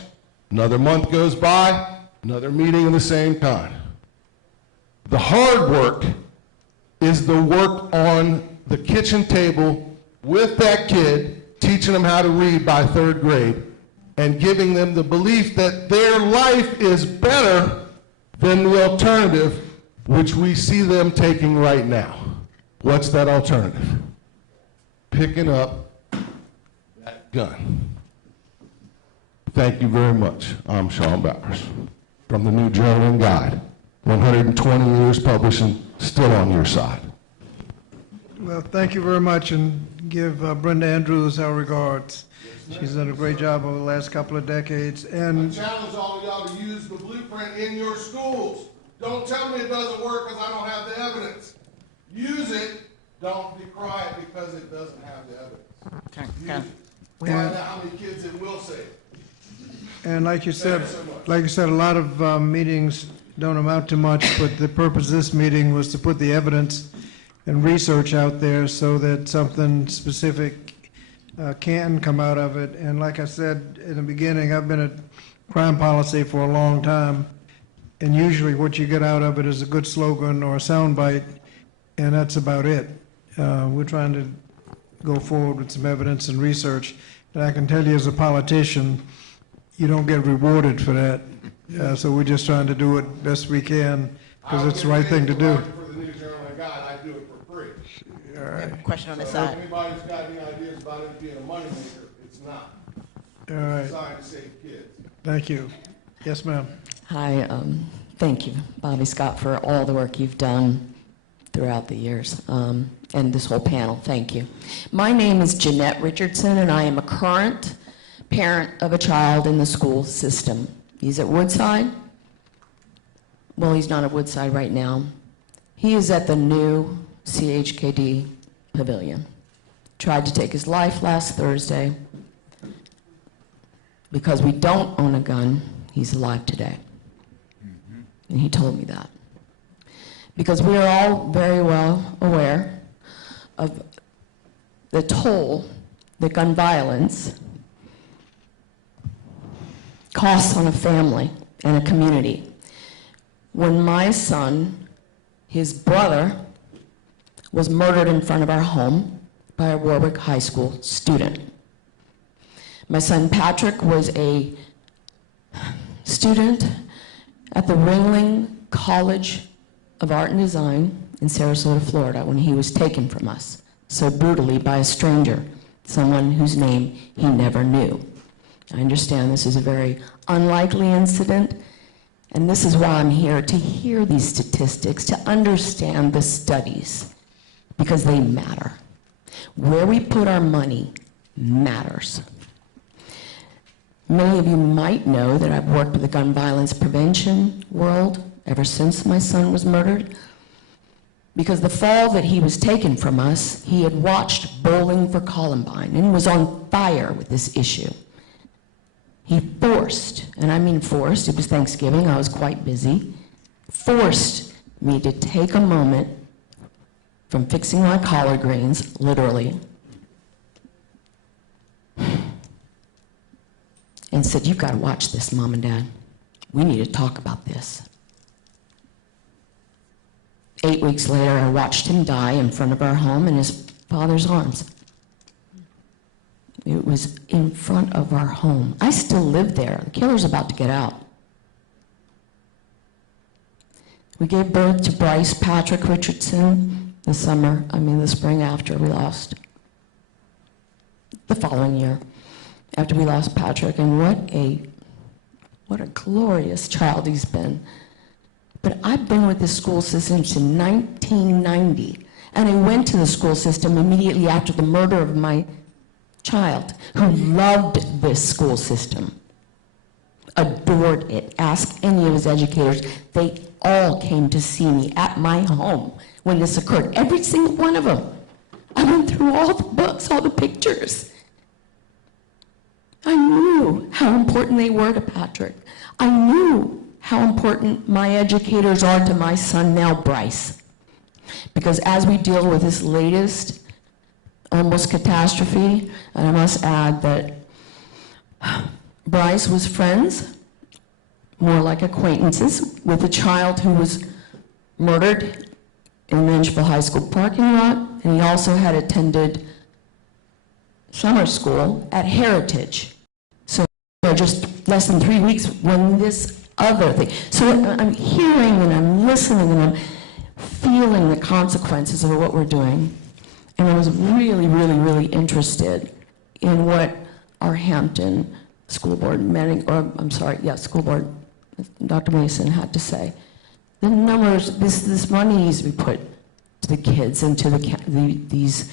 Another month goes by, another meeting of the same kind. The hard work is the work on the kitchen table with that kid, teaching them how to read by 3rd grade, and giving them the belief that their life is better than the alternative, which we see them taking right now. What's that alternative? Picking up that gun. Thank you very much. I'm Sean Bowers from the New Journal and Guide. 120 years publishing, still on your side. Well, thank you very much, and give Brenda Andrews our regards. She's done a great job over the last couple of decades. And I challenge all of y'all to use the blueprint in your schools. Don't tell me it doesn't work because I don't have the evidence. Use it. Don't decry it because it doesn't have the evidence. Use it. Find out how many kids it will save. And like you said, a lot of meetings don't amount to much, but the purpose of this meeting was to put the evidence and research out there so that something specific can come out of it. And like I said in the beginning, I've been at crime policy for a long time, and usually what you get out of it is a good slogan or a soundbite, and that's about it. We're trying to go forward with some evidence and research. And I can tell you as a politician, you don't get rewarded for that. So we're just trying to do it best we can because it's the right thing to do. For the New Journal and Guide, I do it for free. All right. Question on the So side. if anybody's got any ideas about it being a moneymaker, it's not. All right. It's designed to save kids. Thank you. Yes, ma'am. Hi, thank you, Bobby Scott, for all the work you've done throughout the years, and this whole panel. Thank you. My name is Jeanette Richardson, and I am a current parent of a child in the school system. He's at Woodside. Well, he's not at Woodside right now. He is at the new CHKD pavilion. Tried to take his life last Thursday. Because we don't own a gun, he's alive today. And he told me that. Because we are all very well aware of the toll that gun violence costs on a family and a community. When my son, his brother, was murdered in front of our home by a Warwick High School student. My son Patrick was a student at the Ringling College of Art and Design in Sarasota, Florida, when he was taken from us so brutally by a stranger, someone whose name he never knew. I understand this is a very unlikely incident, and this is why I'm here, to hear these statistics, to understand the studies, because they matter. Where we put our money matters. Many of you might know that I've worked with the gun violence prevention world ever since my son was murdered. Because the fall that he was taken from us, he had watched Bowling for Columbine and was on fire with this issue. He forced, and I mean forced, it was Thanksgiving, I was quite busy, forced me to take a moment from fixing my collard greens, literally, and said, "You've got to watch this, Mom and Dad. We need to talk about this." 8 weeks later, I watched him die in front of our home in his father's arms. It was in front of our home. I still live there. The killer's about to get out. We gave birth to Bryce Patrick Richardson the spring after we lost. The following year, after we lost Patrick, and what a glorious child he's been. But I've been with the school system since 1990, and I went to the school system immediately after the murder of my child, who loved this school system, adored it. Ask any of his educators. They all came to see me at my home when this occurred, every single one of them. I went through all the books, all the pictures. I knew how important they were to Patrick. I knew how important my educators are to my son now, Bryce. Because as we deal with this latest almost catastrophe, and I must add that Bryce was friends, more like acquaintances, with a child who was murdered in Rangeville High School parking lot, and he also had attended summer school at Heritage. So just less than 3 weeks when this other thing. So I'm hearing and I'm listening and I'm feeling the consequences of what we're doing. And I was really, really, really interested in what our Hampton school board, school board, Dr. Mason had to say. The numbers, this money needs to be put to the kids and to these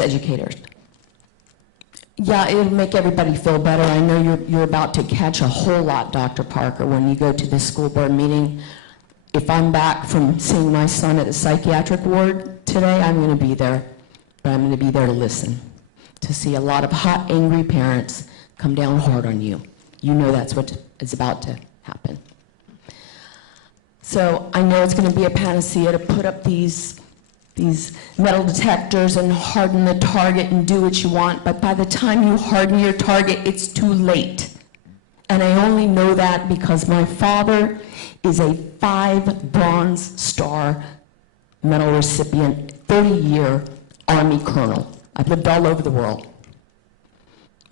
educators. Yeah, it'll make everybody feel better. I know you're about to catch a whole lot, Dr. Parker, when you go to this school board meeting. If I'm back from seeing my son at the psychiatric ward today, I'm going to be there. But I'm going to be there to listen, to see a lot of hot, angry parents come down hard on you. You know that's what is about to happen. So I know it's going to be a panacea to put up these metal detectors and harden the target and do what you want, but by the time you harden your target, it's too late. And I only know that because my father is a 5 Bronze Star medal recipient, 30-year Army colonel. I've lived all over the world,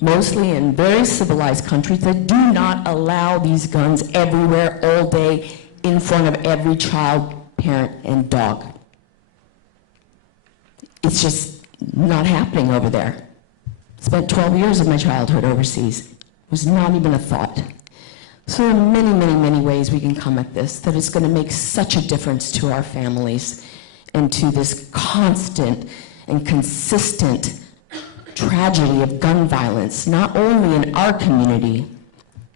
mostly in very civilized countries that do not allow these guns everywhere, all day, in front of every child, parent, and dog. It's just not happening over there. Spent 12 years of my childhood overseas. It was not even a thought. So there are many, many, many ways we can come at this, that it's going to make such a difference to our families and to this constant and consistent tragedy of gun violence, not only in our community,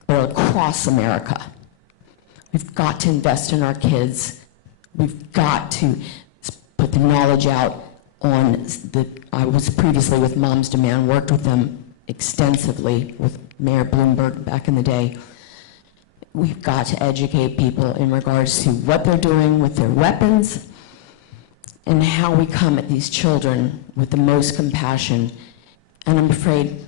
but across America. We've got to invest in our kids. We've got to put the knowledge out on I was previously with Moms Demand, worked with them extensively with Mayor Bloomberg back in the day. We've got to educate people in regards to what they're doing with their weapons and how we come at these children with the most compassion. And I'm afraid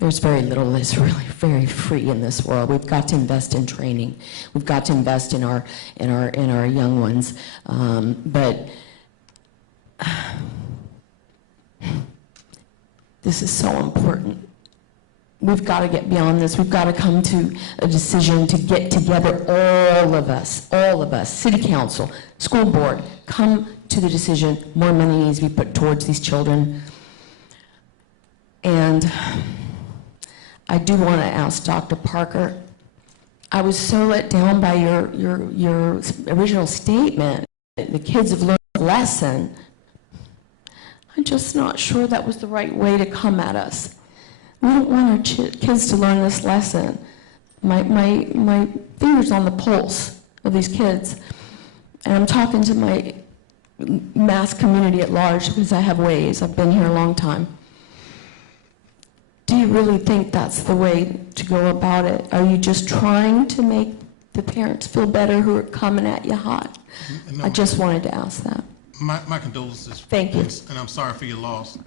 there's very little that's really very free in this world. We've got to invest in training. We've got to invest in our young ones. But this is so important. We've got to get beyond this. We've got to come to a decision to get together, all of us, city council, school board, come to the decision more money needs to be put towards these children. And I do want to ask Dr. Parker, I was so let down by your original statement. The kids have learned a lesson. I'm just not sure that was the right way to come at us. We don't want our kids to learn this lesson. My finger's on the pulse of these kids, and I'm talking to my mass community at large because I have ways. I've been here a long time. Do you really think that's the way to go about it? Are you just trying to make the parents feel better who are coming at you hot? No, I just wanted to ask that. My condolences. Thank you. And I'm sorry for your loss.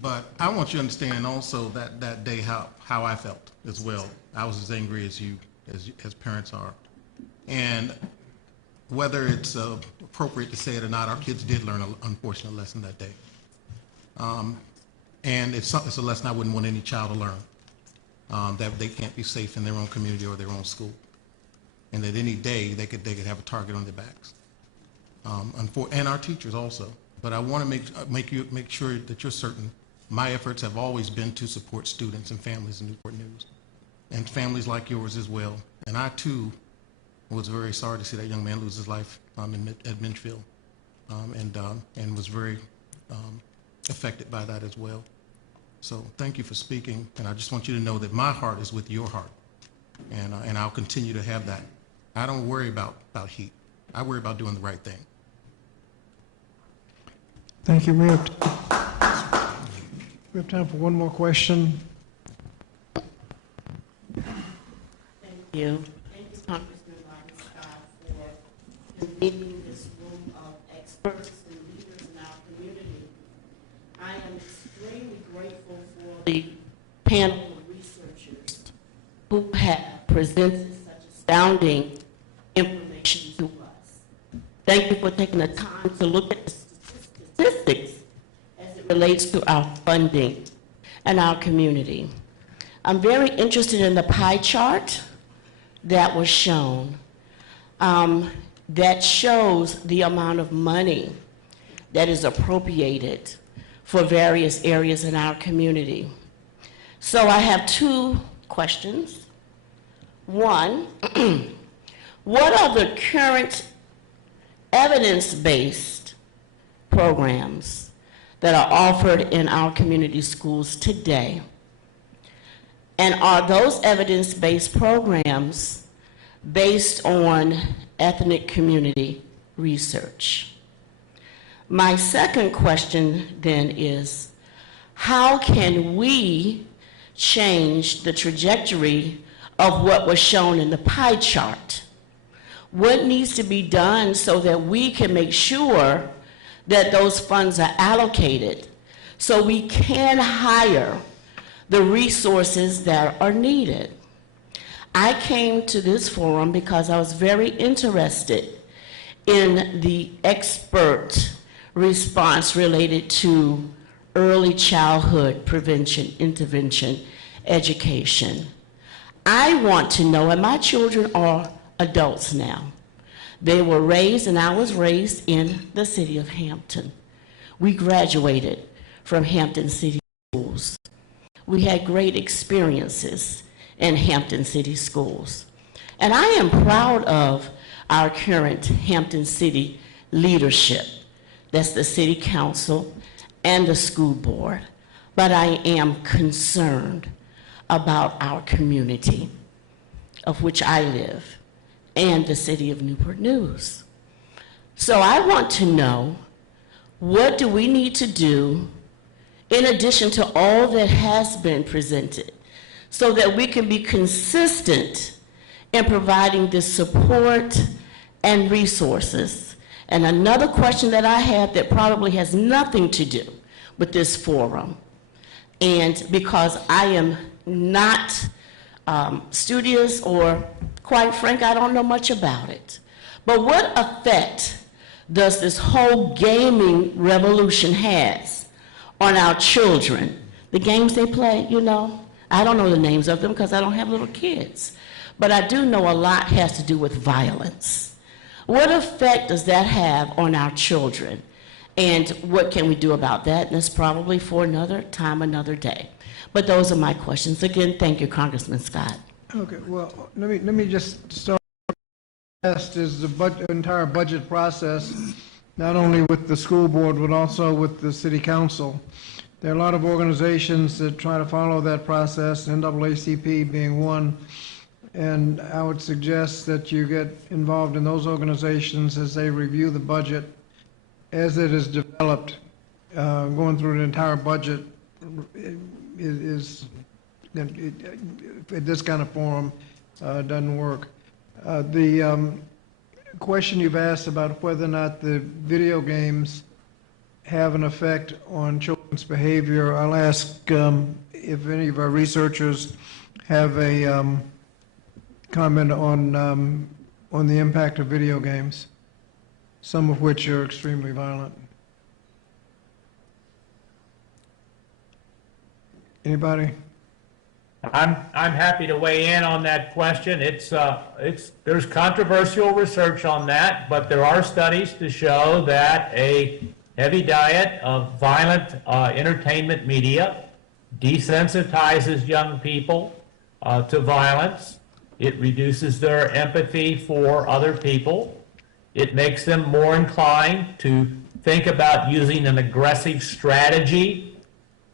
But I want you to understand also that day how I felt as well. I was as angry as you, as parents are. And whether it's appropriate to say it or not, our kids did learn an unfortunate lesson that day. And it's a lesson I wouldn't want any child to learn, that they can't be safe in their own community or their own school. And that any day they could have a target on their backs. And our teachers also. But I want to make sure that you're certain my efforts have always been to support students and families in Newport News, and families like yours as well. And I too was very sorry to see that young man lose his life at Minchfield, and was very affected by that as well. So thank you for speaking, and I just want you to know that my heart is with your heart, and I'll continue to have that. I don't worry about heat. I worry about doing the right thing. Thank you. We have time for one more question. Thank you. Thank you, Congressman Bobby Scott, for convening this room of experts and leaders in our community. I am extremely grateful for the panel of researchers who have presented such astounding information to us. Thank you for taking the time to look at the statistics as it relates to our funding and our community. I'm very interested in the pie chart that was shown, that shows the amount of money that is appropriated for various areas in our community. So I have two questions. One, what are the current evidence-based programs that are offered in our community schools today? And are those evidence-based programs based on ethnic community research? My second question then is, how can we change the trajectory of what was shown in the pie chart? What needs to be done so that we can make sure that those funds are allocated so we can hire the resources that are needed? I came to this forum because I was very interested in the expert response related to early childhood prevention, intervention, education. I want to know, and my children are adults now. They were raised, and I was raised in the city of Hampton. We graduated from Hampton City Schools. We had great experiences in Hampton City Schools. And I am proud of our current Hampton City leadership. That's the city council and the school board. But I am concerned about our community, of which I live, and the city of Newport News. So I want to know, what do we need to do in addition to all that has been presented so that we can be consistent in providing this support and resources? And another question that I have that probably has nothing to do with this forum, and because I am not studious or, quite frank, I don't know much about it. But what effect does this whole gaming revolution has on our children? The games they play, you know, I don't know the names of them because I don't have little kids. But I do know a lot has to do with violence. What effect does that have on our children? And what can we do about that? And that's probably for another time, another day. But those are my questions. Again, thank you, Congressman Scott. Okay, well, let me just start. Last is the entire budget process, not only with the school board, but also with the city council. There are a lot of organizations that try to follow that process, NAACP being one, and I would suggest that you get involved in those organizations as they review the budget as it is developed. Going through the entire budget is this kind of forum doesn't work. The question you've asked about whether or not the video games have an effect on children's behavior, I'll ask if any of our researchers have a comment on the impact of video games, some of which are extremely violent. Anybody? I'm happy to weigh in on that question. There's controversial research on that, but there are studies to show that a heavy diet of violent entertainment media desensitizes young people to violence. It reduces their empathy for other people. It makes them more inclined to think about using an aggressive strategy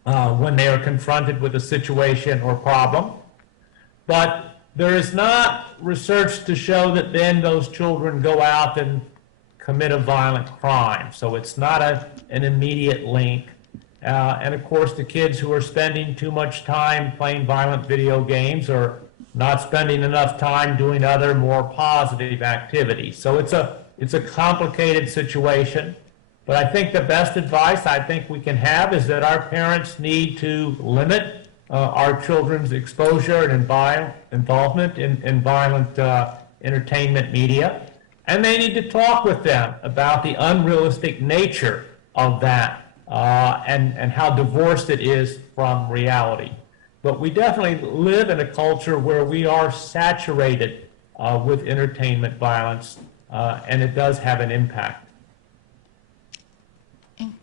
when they are confronted with a situation or problem. But there is not research to show that then those children go out and commit a violent crime. So it's not an immediate link. And of course, the kids who are spending too much time playing violent video games are not spending enough time doing other more positive activities. So it's a complicated situation. But I think the best advice I think we can have is that our parents need to limit our children's exposure and involvement in violent entertainment media. And they need to talk with them about the unrealistic nature of that and how divorced it is from reality. But we definitely live in a culture where we are saturated with entertainment violence, and it does have an impact.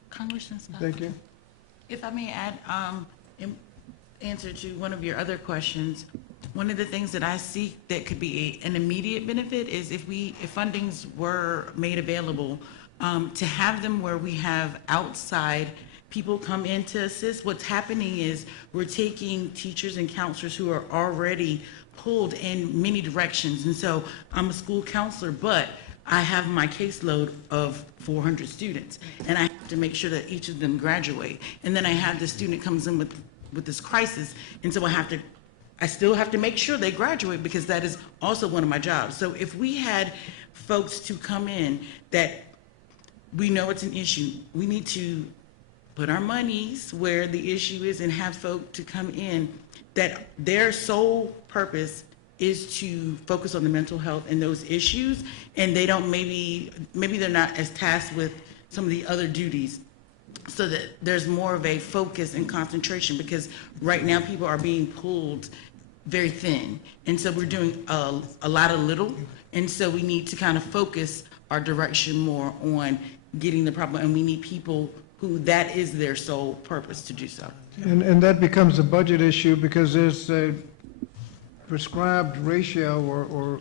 Congressman Scott. Thank you. If I may add, in answer to one of your other questions, one of the things that I see that could be an immediate benefit is if fundings were made available, to have them where we have outside people come in to assist. What's happening is we're taking teachers and counselors who are already pulled in many directions. And so I'm a school counselor, but I have my caseload of 400 students, and I have to make sure that each of them graduate. And then I have the student comes in with this crisis, and so I still have to make sure they graduate because that is also one of my jobs. So if we had folks to come in that we know it's an issue, we need to put our monies where the issue is and have folk to come in that their sole purpose is to focus on the mental health and those issues, and they don't maybe they're not as tasked with some of the other duties, so that there's more of a focus and concentration, because right now people are being pulled very thin, and so we're doing a lot of little, and so we need to kind of focus our direction more on getting the problem, and we need people who that is their sole purpose to do so. And that becomes a budget issue because there's a prescribed ratio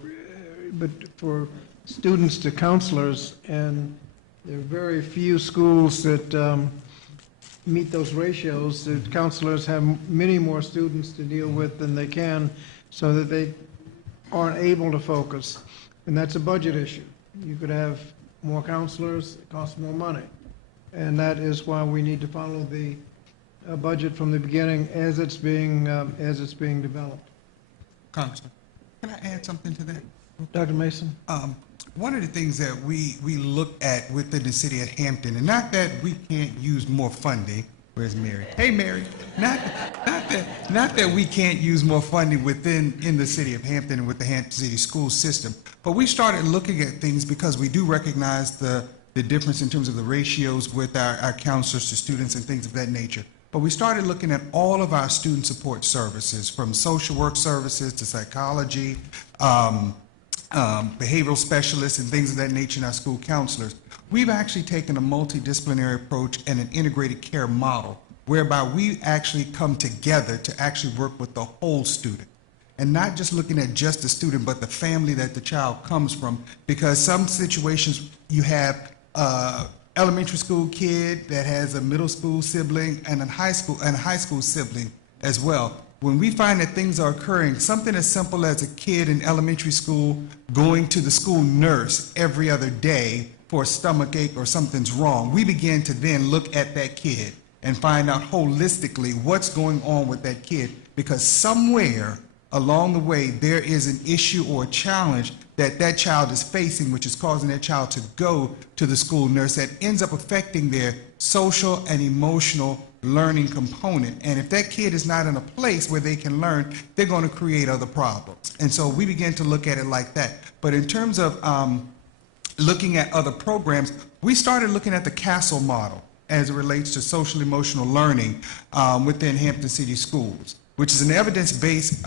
but for students to counselors, and there are very few schools that meet those ratios. The counselors have many more students to deal with than they can, so that they aren't able to focus. And that's a budget issue. You could have more counselors, it costs more money. And that is why we need to follow the budget from the beginning as it's being developed. Congressman, can I add something to that? Dr. Mason? One of the things that we look at within the city of Hampton, and not that we can't use more funding. Where's Mary? Hey, Mary. Not that we can't use more funding in the city of Hampton and with the Hampton City School System, but we started looking at things because we do recognize the difference in terms of the ratios with our counselors to students and things of that nature. But we started looking at all of our student support services, from social work services to psychology, behavioral specialists and things of that nature, and our school counselors. We've actually taken a multidisciplinary approach and an integrated care model whereby we actually come together to actually work with the whole student. And not just looking at just the student, but the family that the child comes from. Because some situations you have elementary school kid that has a middle school sibling and a high school sibling as well. When we find that things are occurring, something as simple as a kid in elementary school going to the school nurse every other day for a stomach ache or something's wrong, we begin to then look at that kid and find out holistically what's going on with that kid, because somewhere along the way there is an issue or a challenge that that child is facing, which is causing that child to go to the school nurse, that ends up affecting their social and emotional learning component. And if that kid is not in a place where they can learn, they're going to create other problems. And so we begin to look at it like that. But in terms of looking at other programs, we started looking at the CASTLE model as it relates to social emotional learning within Hampton City Schools, which is an evidence-based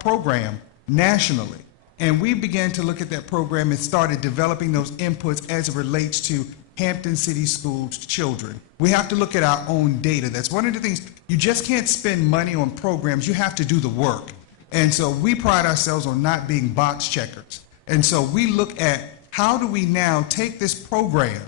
program nationally. And we began to look at that program and started developing those inputs as it relates to Hampton City Schools children. We have to look at our own data. That's one of the things. You just can't spend money on programs. You have to do the work. And so we pride ourselves on not being box checkers. And so we look at how do we now take this program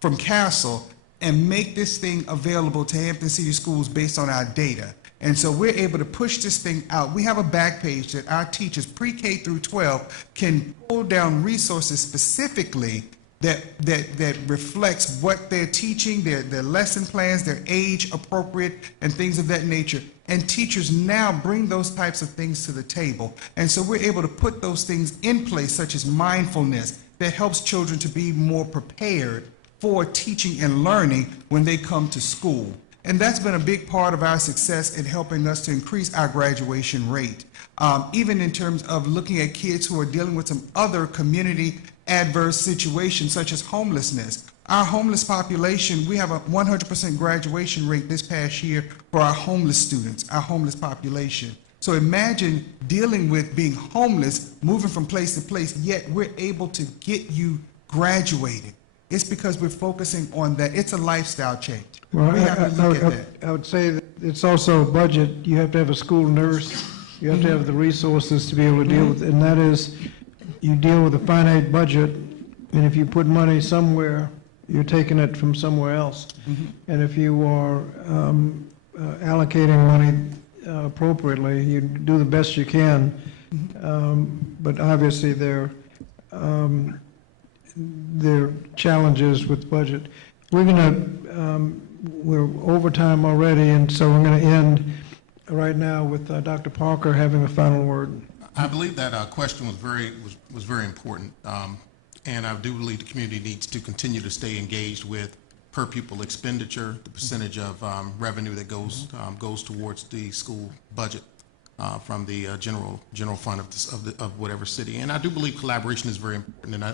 from CASTLE and make this thing available to Hampton City Schools based on our data. And so we're able to push this thing out. We have a back page that our teachers, pre-K through 12, can pull down resources specifically that reflects what they're teaching, their lesson plans, their age appropriate, and things of that nature. And teachers now bring those types of things to the table. And so we're able to put those things in place, such as mindfulness, that helps children to be more prepared for teaching and learning when they come to school. And that's been a big part of our success in helping us to increase our graduation rate. Even in terms of looking at kids who are dealing with some other community adverse situations, such as homelessness. Our homeless population, we have a 100% graduation rate this past year for our homeless students, our homeless population. So imagine dealing with being homeless, moving from place to place, yet we're able to get you graduated. It's because we're focusing on that. It's a lifestyle change. Well, we have to look at that. I would say that it's also a budget. You have to have a school nurse. You have to have the resources to be able to deal with it. And that is, you deal with a finite budget, and if you put money somewhere, you're taking it from somewhere else. And if you are allocating money appropriately, you do the best you can. But obviously there are challenges with budget. We're over time already, and so we're going to end right now with Dr. Parker having a final word. I believe that question was very important, and I do believe the community needs to continue to stay engaged with per pupil expenditure, the percentage of revenue that goes towards the school budget from the general fund of whatever city. And I do believe collaboration is very important, and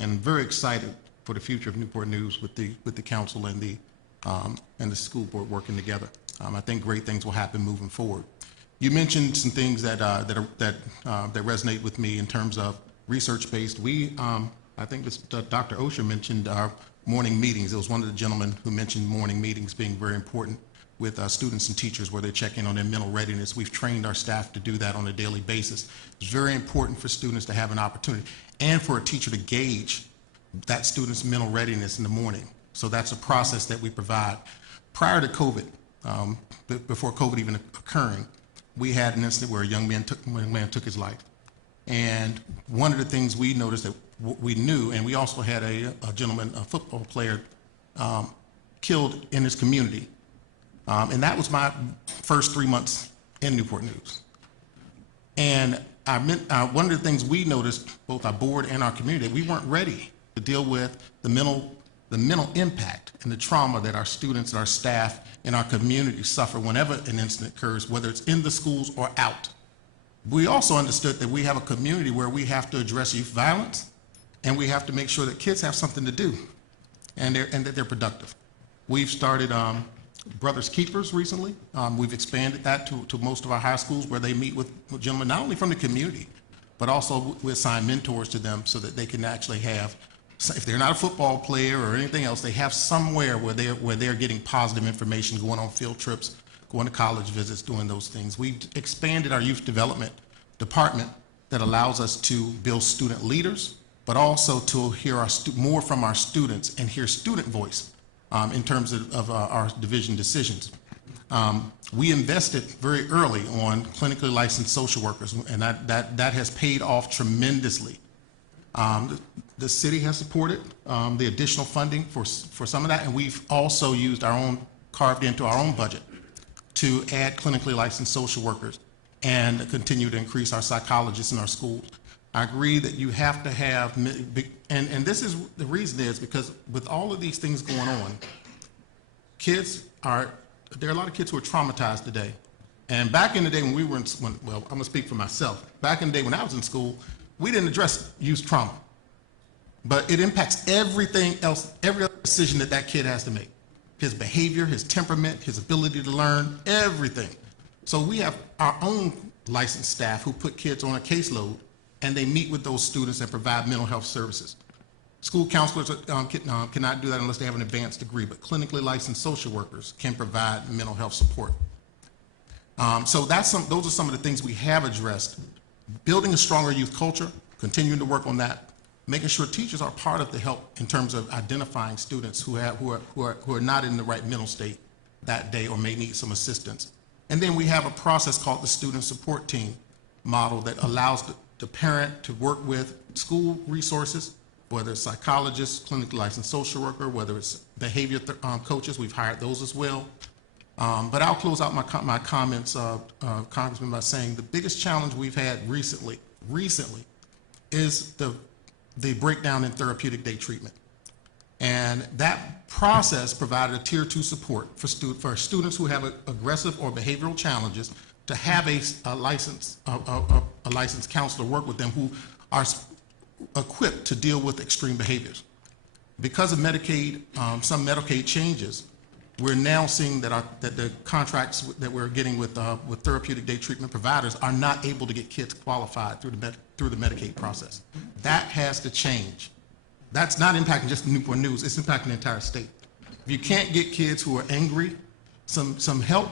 I'm very excited for the future of Newport News with the council and the school board working together. I think great things will happen moving forward. You mentioned some things that resonate with me in terms of research-based. I think Dr. Osher mentioned our morning meetings. It was one of the gentlemen who mentioned morning meetings being very important with students and teachers where they're checking on their mental readiness. We've trained our staff to do that on a daily basis. It's very important for students to have an opportunity and for a teacher to gauge that student's mental readiness in the morning. So that's a process that we provide. Prior to COVID, before COVID even occurring, we had an incident where a young man took his life. And one of the things we noticed that we knew, and we also had a gentleman, a football player, killed in his community. And that was my first 3 months in Newport News. And one of the things we noticed, both our board and our community, we weren't ready to deal with the mental impact and the trauma that our students and our staff in our community suffer whenever an incident occurs, whether it's in the schools or out. We also understood that we have a community where we have to address youth violence, and we have to make sure that kids have something to do and that they're productive. We've started Brothers Keepers recently. We've expanded that to most of our high schools where they meet with gentlemen not only from the community, but also we assign mentors to them so that they can actually have if they're not a football player or anything else, they have somewhere where they're getting positive information, going on field trips, going to college visits, doing those things. We've expanded our youth development department that allows us to build student leaders, but also to hear more from our students and hear student voice in terms of our division decisions. We invested very early on clinically licensed social workers, and that has paid off tremendously. The city has supported the additional funding for some of that, and we've also used carved into our own budget to add clinically licensed social workers and continue to increase our psychologists in our schools. I agree that you have to have, and this is, the reason is because with all of these things going on, there are a lot of kids who are traumatized today. And back in the day when we were well, I'm gonna speak for myself. Back in the day when I was in school, we didn't address youth trauma. But it impacts everything else, every other decision that kid has to make. His behavior, his temperament, his ability to learn, everything. So we have our own licensed staff who put kids on a caseload, and they meet with those students and provide mental health services. School counselors cannot do that unless they have an advanced degree, but clinically licensed social workers can provide mental health support. So those are some of the things we have addressed. Building a stronger youth culture, continuing to work on that, making sure teachers are part of the help in terms of identifying students who are not in the right mental state that day or may need some assistance. And then we have a process called the student support team model that allows the parent to work with school resources, whether it's psychologists, clinically licensed social worker, whether it's behavior coaches, we've hired those as well. But I'll close out my comments, Congressman, by saying the biggest challenge we've had recently is the breakdown in therapeutic day treatment. And that process provided a tier 2 support for students who have aggressive or behavioral challenges to have a licensed counselor work with them who are equipped to deal with extreme behaviors. Because of Medicaid, some Medicaid changes, we're now seeing that the contracts that we're getting with therapeutic day treatment providers are not able to get kids qualified through the Medicaid process. That has to change. That's not impacting just Newport News, it's impacting the entire state. If you can't get kids who are angry some help,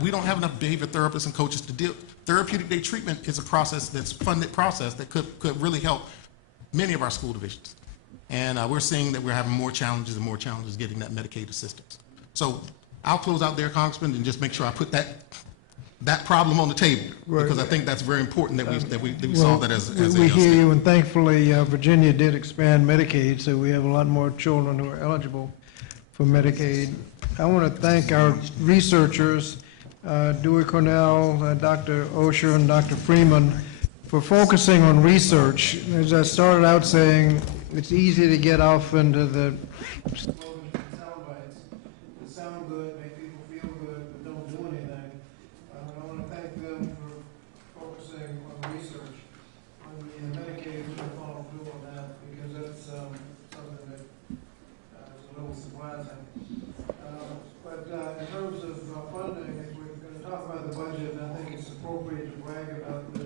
we don't have enough behavior therapists and coaches to deal. Therapeutic day treatment is a process that's funded process that could really help many of our school divisions. And we're seeing that we're having more challenges getting that Medicaid assistance. So I'll close out there, Congressman, and just make sure I put that problem on the table, because I think that's very important that we solve that as a we hear state. you, and thankfully Virginia did expand Medicaid, so we have a lot more children who are eligible for Medicaid. I want to thank our researchers, Dewey Cornell, Dr. Osher, and Dr. Freeman, for focusing on research. As I started out saying, it's easy to get off into the sound good, make people feel good, but don't do anything. I want to thank them for focusing on research on the Medicaid. We're going to follow through on that because that's something that is a little surprising. But in terms of funding, if we're going to talk about the budget, I think it's appropriate to brag about the